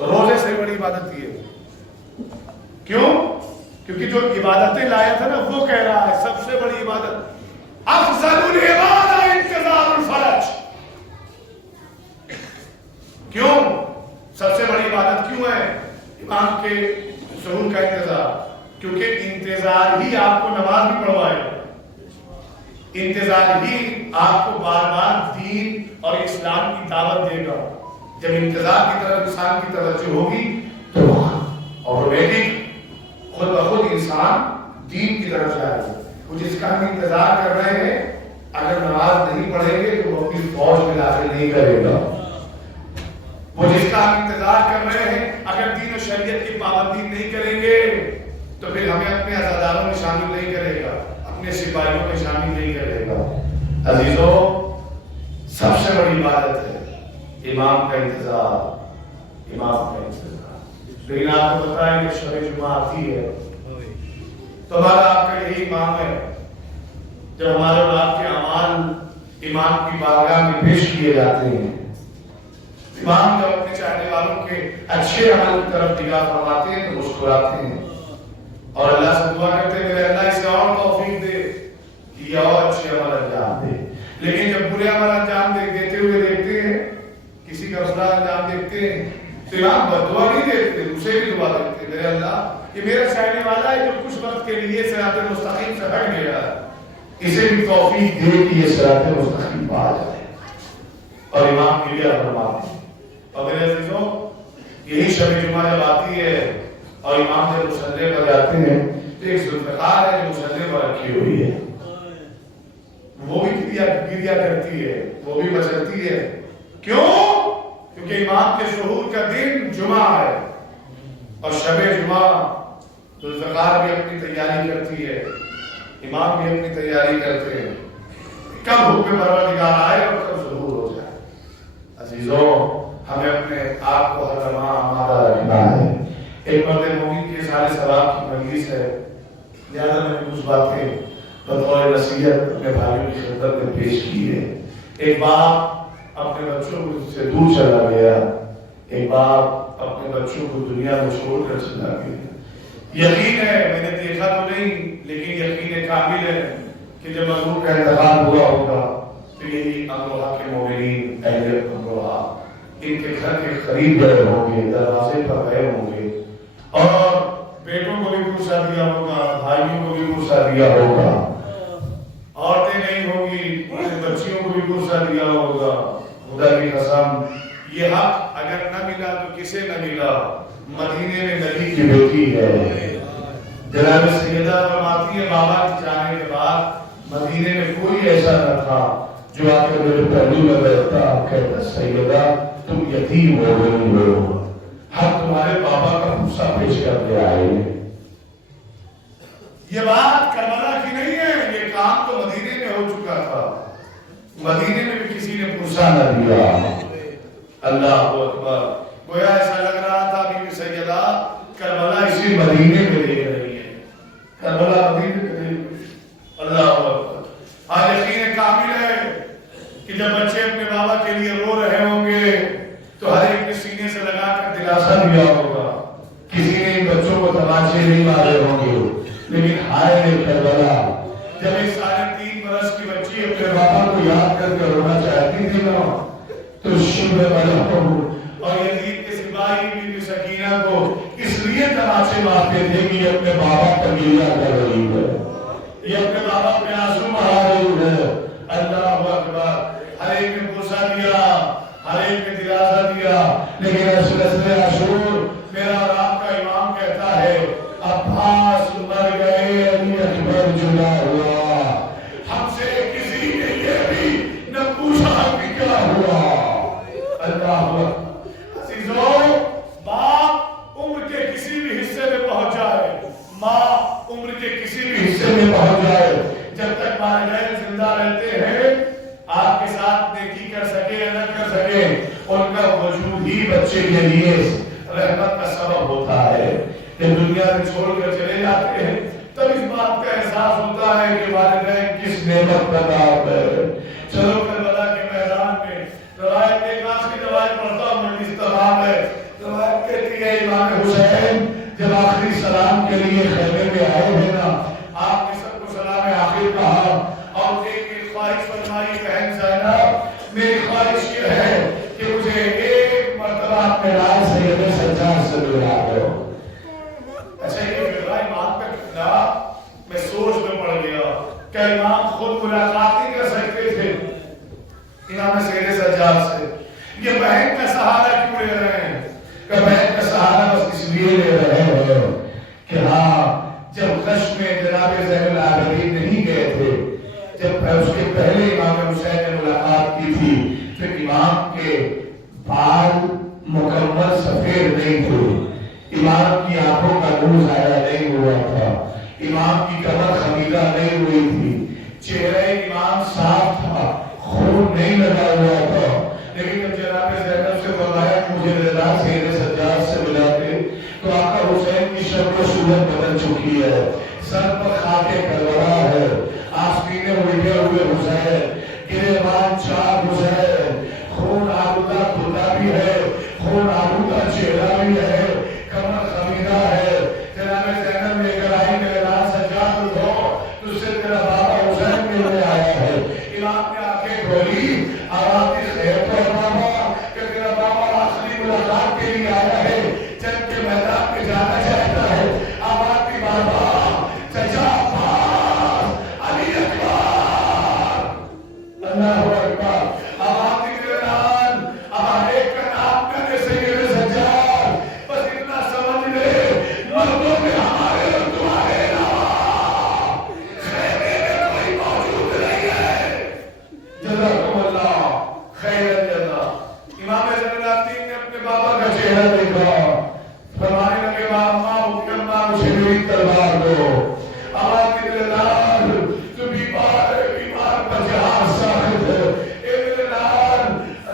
روزے سے بڑی عبادت یہ ہے۔ کیوں؟ کیونکہ جو عبادتیں لایا تھا نا وہ کہہ رہا ہے سب سے بڑی عبادت افضل العبادہ انتظار الفرج۔ کیوں سب سے بڑی عبادت کیوں ہے امام کے ظہور کا انتظار؟ کیونکہ انتظار ہی آپ کو نماز بھی پڑھوائے گا، انتظار ہی آپ کو بار بار دین اور اسلام کی دعوت دے گا۔ جب انتظار کی طرف انسان کی توجہ ہوگی تو آٹومیٹک خود بخود انسان دین کی طرف جائے گا۔ وہ جس کا ہم انتظار کر رہے ہیں اگر نماز نہیں پڑھیں گے تو وہ اپنی فوج میں داخل نہیں کرے گا۔ وہ جس کا ہم انتظار کر رہے ہیں اگر دین و شریعت کی پابندی نہیں کریں گے تو پھر ہمیں اپنے عزاداروں میں شامل نہیں کرے گا، اپنے سپاہیوں میں شامل نہیں کرے گا۔ عزیزو، سب سے بڑی عبادت ہے امام کا انتظار، امام کا انتظار۔ لیکن آپ کو بتائیں کہ شب جمعہ آتی ہے تو ہمارا آپ کا یہی امام ہے، جب ہمارے اور آپ کے اعمال امام کی بارگاہ میں پیش کیے جاتے ہیں، امام جب اپنے چاہنے والوں کے اچھے عمل کی طرف نگاہ فرماتے ہیں تو مسکراتے ہیں اور اللہ سے دعا کرتے ہیں میرے اللہ اسے اور توفیق دے کہ یہ اور اچھے عمل انجام دے۔ لیکن جب برے عمل انجام دیتے ہوئے دیکھتے ہیں، کسی کا برا انجام دیکھتے ہیں تو امام بددعا نہیں دیتے، اسے بھی دعا دیتے میرے اللہ یہ میرا چاہنے والا ہے جو کچھ وقت کے لیے صراط مستقیم سے ہٹ گیا ہے، اسے بھی توفیق دے کہ یہ صراط مستقیم پا جائے۔ اور امام کی دعا فرماتے ہیں۔ اور میرے عزیزوں، یہی شب جمعہ جب آتی ہے اور امام جب مصلی پر جاتے ہیں تو ایک ذوالفقار ہے جو مصلی پر رکھی ہوئی ہے، وہ بھی گریا کرتی ہے، وہ بھی مچلتی ہے۔ کیوں؟ کیونکہ امام کے ظہور کا دن جمعہ ہے اور شب جمعہ ذوالفقار بھی اپنی تیاری کرتی ہے، امام بھی اپنی تیاری کرتے ہیں کب حکم پروردگار آئے اور کب ظہور ہو جائے۔ عزیزوں، ہمیں اپنے آپ کو ہر زمان آمادہ رکھنا ہے۔ ایک مرد مومن کے سارے ثواب کی مجلس ہے، لہذا میں نے کچھ باتیں بطور نصیحت اپنے بھائیوں کی خدمت میں پیش کی ہے۔ ایک باپ اپنے بچوں کو سے دور چلا گیا، ایک باپ اپنے بچوں کو دنیا میں چھوڑ کر چلا گیا۔ یقین ہے، میں نے دیکھا تو نہیں لیکن یقین کامل ہے کہ جب حضور کا انتقال ہوا ہوگا تو یہی امروہہ کے مومنین، اہل امروہہ ان کے گھر کے قریب گئے ہوں گے، دروازے پر گئے ہوں گے اور بیٹوں کو بھی پوچھا دیا ہوگا، بھائیوں کو بھی پوچھا دیا ہوگا، عورتیں نہیں ہوں گی، بچیوں کو بھی پوچھا دیا ہوگا۔ خدا کی قسم یہ حق اگر نہ ملا تو کسے نہ ملا؟ مدینے میں نبی کی بیٹی ہے۔ جناب سیدہ فرماتی ہے بابا کے جانے کے بعد مدینے میں کوئی ایسا نہ تھا جو آ کر میرے پہلو میں بیٹھتا کہتا سیدہ تم یتیم ہو گئی ہو، ہم تمہارے بابا کا حصہ پیش کر کے آئے۔ یہ بات کربلا کی نہیں ہے، یہ کام تو مدینے میں ہو چکا تھا، مدینے میں بھی کسی نے پوچھا نہ دیا۔ اللہ اکبر، گویا ایسا لگ رہا تھا بی بی سیدہ کربلا اسی مدینے میں دیکھ رہی ہے، کربلا مدینے میں دیکھ رہی ہے۔ اللہ اکبر، آج یقین کامل ہے کہ جب بچے اپنے بابا کے لیے رو رہے ہوں گے تو ہر ایک نے سینے سے لگا کر دلاسا دیا ہوگا، کسی نے ان بچوں کو تماچے نہیں مارے ہوں گے، لیکن ہائے میرے کربلا، جب ایک 3.5 برس کی بچی اپنے بابا کو یاد کر کے رونا چاہتی تھی نا تو شبہ والا اور یزید کے سپاہی بی بی سکینہ کو اس لیے تماچے مارتے تھے کہ یہ اپنے بابا پر گریہ کر رہی ہے، یہ اپنے بابا پہ آنسو بہا رہی ہے۔ اللہ اکبر، ہر ایک نے پوچھا دیا، ہر ایک نے دلاسا دیا، لیکن اس فیصلے عاشور میرا اور آپ کا امام کہتا ہے اب اکبر۔ عزیزوں، باپ عمر کے کسی بھی حصے میں پہنچ جائے، ماں عمر کے کسی بھی حصے میں پہنچ جائے، جب تک والدین زندہ رہتے ہیں آپ کے ساتھ نیکی کر سکے یا نہ کر سکے، ان کا وجود ہی بچے کے لیے رحمت کا سبب ہوتا ہے۔ جب دنیا میں چھوڑ کر چلے جاتے ہیں تب اس بات کا احساس ہوتا ہے کہ والدین کس نعمت کا نام ہے۔ چلو کربلا کے میدان میں روایت ایک آخری روایت پڑھتا ہوں، مجلس تمام ہے۔ روایت کہتی ہے امام حسین جب آخری سلام کے لیے خیمے میں آئے ہیں نا، آپ نے سب کو سلام آخر کہا اور ایک خواہش فرمائی، بہن زینب میری خواہش یہ ہے کہ مجھے ایک مرتبہ اپنے لال سید سجاد سے ملا دو۔ اچھا یہ فکرہ امام کا کتنا میں سوچ میں پڑ گیا، کیا امام خود ملاقات نہیں کر سکتے تھے امام سید سجاد سے؟ یہ بہن کا سہارا کیوں لے رہے ہیں؟ کہ بہن کا سہارا بس اس لیے لے رہے ہیں کہ ہاں جب غش میں جناب زین العابدین نہیں گئے تھے، جب اس کے پہلے امام حسین نے ملاقات کی تھی تو امام کے بال مکمل سفید نہیں تھے، امام کی آنکھوں کا نور ظاہر نہیں ہوا تھا، امام کی کمر خمیدہ نہیں ہوئی تھی، چہرہ امام صاف تھا، خون نہیں لگا ہوا تھا۔ لیکن جب جناب زینب سے فرمایا کہ مجھے رضا سید سجاد سے ملا دے تو آقا حسین کی شکل و صورت بدل چکی ہے، سر پر خاک کربلا ہے، آستینے اڑے ہوئے حسین، گریبان چاک حسین، خون آلودہ کرتا بھی ہے، خون آلودہ چہرہ بھی ہے، کمر خمیدہ ہے۔ جناب زینب نے کہا میرے لال سجاد اٹھو، تجھ سے تیرا بابا حسین ملنے آیا ہے۔ امام نے آنکھیں کھولی، آواز دی خیر تو بابا کہ تیرا بابا آخری ملاقات کے لیے آیا ہے، جنگ کے میدان میں جانا چاہتا ہے۔ آواز دی بابا چچا عباس علی اکبر اللہ اکبر، آواز دی میرے لال اب ایک کا نام کرنے سے میرے سجاد، بس اتنا سمجھ لے مردوں میں ہمارے اور تمہارے علاوہ خیمے میں کوئی موجود نہیں ہے۔ جزاکم اللہ خیر الجزا۔ امام زین العابدین نے اپنے بابا کا چہرہ دیکھا، فرمانے لگے ماں مکرمہ مجھے میری تلوار دو۔ آواز کی میرے لال تو بیمار بجہاں ساخت ہے، اے میرے لال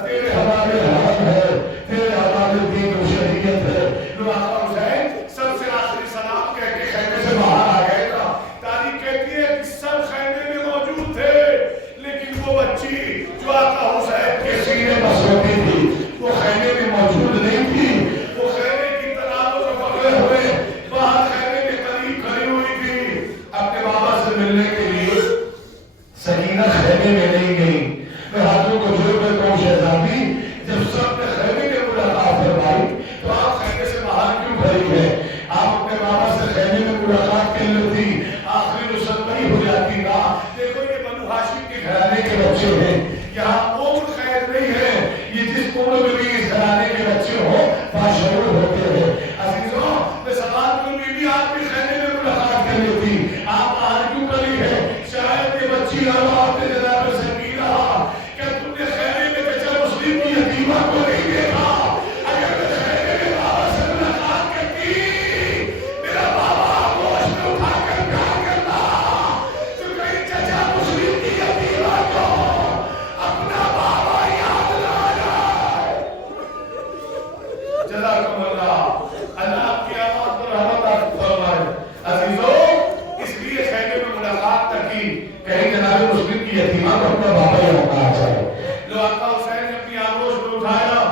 تیرے حوالے حق ہے، تیرے حوالے دین و شریعت ہے۔ لو آقا حسین سب سے آخری سلام کہہ کے خیمے سے باہر آ گئے تھا۔ تاریخ کہتی ہے کہ سب خیمے میں موجود تھے، لیکن وہ بچی جو آقا حسین کے سینے پر سوتی تھی وہ خیمے میں موجود نہیں تھی، وہ خیمے کی تنابوں سے پکڑے ہوئے باہر خیمے کے قریب کھڑی ہوئی تھی اپنے بابا سے ملنے کے لیے۔ سکینہ خیمے میں نہیں گئی، میں ہاتھوں کو جوڑ کر کہوں شہزادی جب سب نے خیمے میں ملاقات فرمائی تو آپ خیمے سے باہر کیوں کھڑی ہے؟ آپ اپنے بابا سے خیمے میں ملاقات کر لیتی، آخری رسل نہیں ہو جاتی نا۔ دیکھو یہ بنو ہاشم کے گھرانے کے بچے ہیں، یہاں عمر قید نہیں ہے، یہ جس عمر میں بھی اس گھرانے کے بچے ہوں باشعور ہوتے ہیں۔ عزیزوں میں سوال کروں بھی آپ بھی خیمے میں ملاقات کر لیتی، آپ باہر کیوں کھڑی ہے؟ شاید یہ بچی آپ نے جناب سے نہیں رہا کہ تم نے خیمے میں چچا مسلم کی یتیمہ کو نہیں دیکھا۔ اگر میں خیمے میں بابا سے ملاقات کرتی میرا بابا گوشت میں اٹھا کر پیار کرتا تو کہیں چچا مسلم کی یتیمہ کو اپنا بابا یاد نہ آ جائے۔ جزاکم اللہ، اللہ آپ کی آواز پر رحمت فرمائے۔ عزیزوں اس لیے خیمے میں ملاقات تک کی کہیں جناب مسلم کی یتیمہ کو اپنا بابا یاد نہ آ جائے۔ لو آقا حسین نے اپنی آغوش میں اٹھایا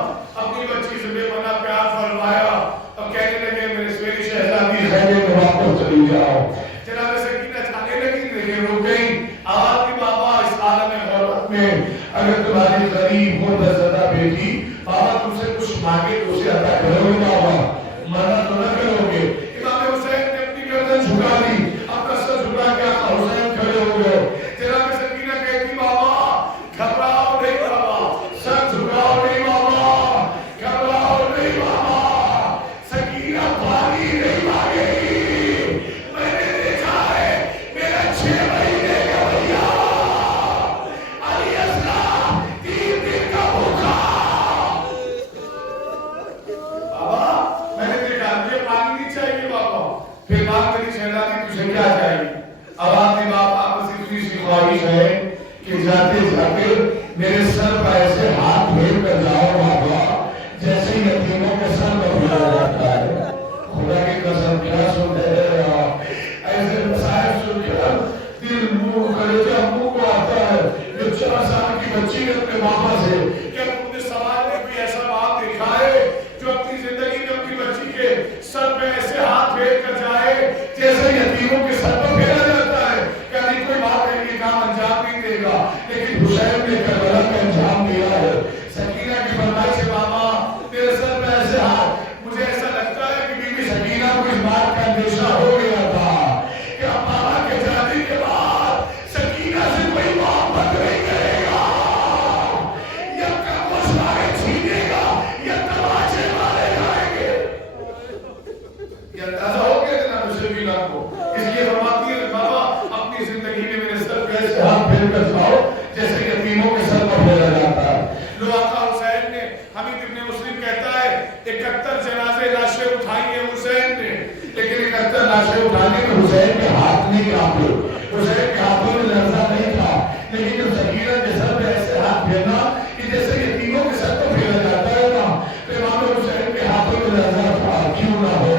حمید ابن مسلم کہتا ہے 71 جنازے لاشیں اٹھائی ہیں حسین نے، لیکن 71 لاشیں اٹھانے میں حسین کے ہاتھ نہیں کانپے، حسین کے ہاتھوں میں لرزہ نہیں تھا، لیکن جب سکینہ کے سر پہ ایسے ہاتھ پھیرنا کہ جیسے یتیموں کے سر پہ پھیرا جاتا ہے نا، تو امام حسین کے ہاتھوں میں لرزہ تھا۔ کیوں نہ ہو،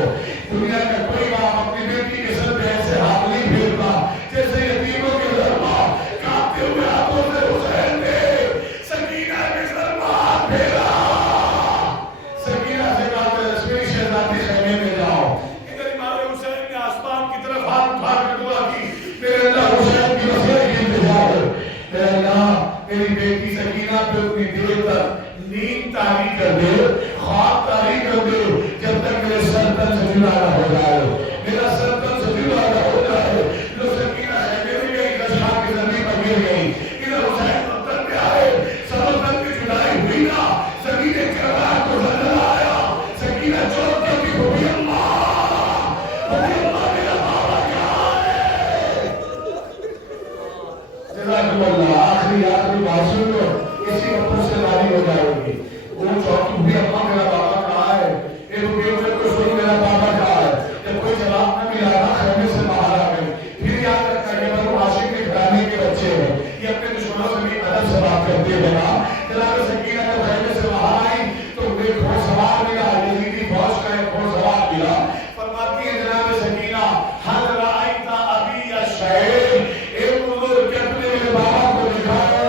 دنیا کا کوئی باپ اپنی بیٹی کے سر پہ ایسے ہاتھ نہیں پھیرتا جیسے یتیموں کے سر پہ کانپتے ہوئے ہاتھوں سے حسین نے سکینہ کے سر پہ ہاتھ پھیرا۔ سکینہ سے کہا رسمی شہزادی خیمے میں جاؤ۔ ادھر امام حسین نے آسمان کی طرف ہاتھ اٹھا کر دعا کی، میرے اللہ حسین کی وسیلے کی انتظار، میرے اللہ میری بیٹی سکینہ پہ اتنی دیر تک نیند طاری کر دے، خواب طاری کر دے جب تک میرے سر تن سے جدا نہ ہو جائے، میرا سر تن سے جدا نہ ہو جائے۔ جو سکینہ ہے میری گئی کشمہ کی زمین پر گر گئی، ادھر حسین مقتل پہ آئے، سر تن کی جدائی ہوئی نا، سکینہ کے رات کو زلزلہ آیا، سکینہ چوٹ کر دی، ہوئی اللہ میرا بابا کہاں ہے؟ جزاکم اللہ۔ آخری بات سن لو، اسی وقت سے داری ہو جائے گی۔ وہ چوٹی ہوئی اللہ میرا بابا کہاں ہے؟ ایک بیوے کو سن میرا بابا کہاں ہے؟ جب کوئی جواب نہ ملا نا، خیمے سے باہر آ گئی۔ پھر یاد رکھتا ہے کہ بنو ہاشم کے گھرانے کے بچے ہیں، یہ اپنے دشمنوں سے بھی ادب سے بات کرتے ہیں نا۔ جناب سکینہ جب خیمے سے باہر آئی تو ایک گھوڑ سوار ملا، یزیدی فوج کا ایک گھوڑ سوار ملا۔ فرماتی ہے جناب سکینہ، حل رأیت ابی الشہید، اے بزرگ کیا تم نے میرے بابا کو دیکھا ہے؟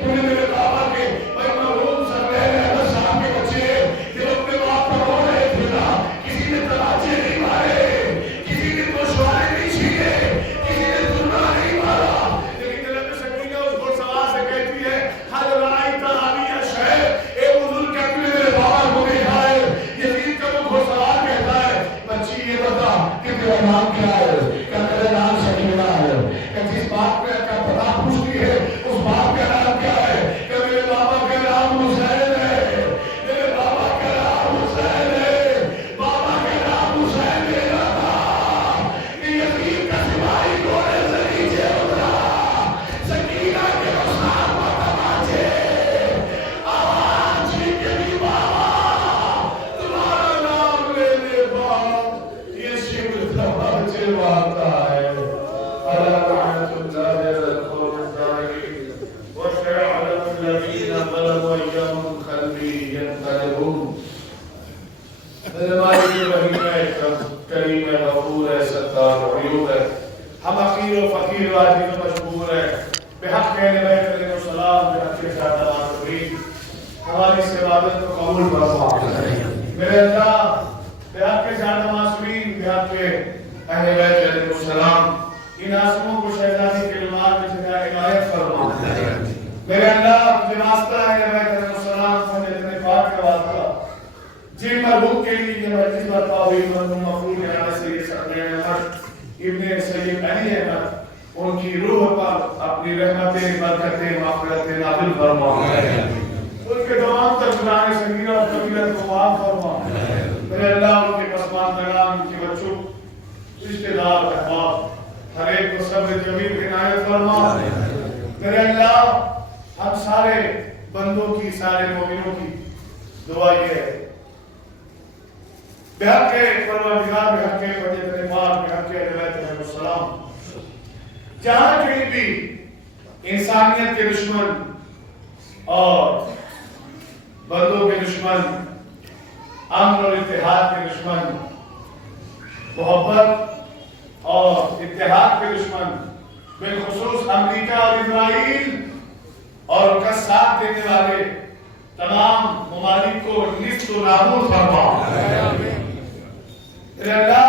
تم نے میرے بابا کے بھائی معلوم سربیر احمد صاحب کے بچے جب اپنے باپ کو رو رہے تھے نا، کسی نے تماچے نہیں مارے، کسی نے گوشوارے نہیں چھینے، کسی نے دھرنا نہیں مارا، لیکن جناب سکینہ اس گھوڑ سوار سے کہتی ہے حل رأیت ابی الشہید، اے بزرگ کیا تم نے میرے بابا کو دیکھا ہے؟ یزید کا وہ گھوڑ سوار کہتا ہے بچی یہ بتا کہ تیرا نام کیا ہے؟ کیا میرا نام سکینہ ہے؟ کہ جس بات پہ کا پتہ پوچھتی ہے اس بات کا نام کیا ہے؟ کہ میرے بابا کا نام حسین ہے، میرے بابا کا نام حسین ہے، بابا کا نام حسین ہے نا۔ یزید کا سپاہی گھوڑے سے نیچے اترا، سکینہ کے اسلام و تماچے، آواز ہی کے بھی بابا تمہارا نام لینے بعد یہ شبر تماچے مارتا ہے۔ لعنة الله على القوم الظالمين وسيعلم الذين ظلموا أيهم منقلب ينقلبون۔ میرے مالک رحیم ہے، کریم ہے، غفور ہے، ستار غیور ہے، ہم حقیر و فقیر و عاجز و مجبور ہے، بحق نبی علیہ السلام، بحق سادہ معصومین ہماری اس عبادت کو قبول فرما۔ میرے اللہ بحق سادہ معصومین، بحق اہل بیت علیہ السلام، ان آسموں کو شہزادی کے لمحات میں جگہ عنایت فرما۔ میرے اللہ مجھے واسطہ ہے نبی علیہ السلام کو اتنے پاک کا واسطہ جن مرحوم کے لیے یہ مجلس برپا ہوئی، مرحوم مفروض جناب سید سرکار احمد ابن سید علی احمد، ان کی روح پر اپنی رحمتیں برکتیں مغفرتیں نازل فرما، ان کے تمام تر گناہ صغیرہ اور کبیرہ کو معاف فرما۔ میرے اللہ ان کے پسماندگان، ان کے بچوں، رشتہ دار، احباب ہر ایک کو صبر جمیل عنایت فرما۔ میرے اللہ ہم سارے بندوں کی، سارے مومنوں کی دعا یہ ہے، بحق پروردگار، بحق وجہ پاک، بحق نبی علیہ السلام، جہاں کہیں بھی انسانیت کے دشمن اور بندوں کے دشمن، امن اور اتحاد کے دشمن، محبت اور اتحاد کے دشمن، بالخصوص امریکہ اور اسرائیل اور ان کا ساتھ دینے والے تمام ممالک کو نیست و نابود فرما۔ اے اللہ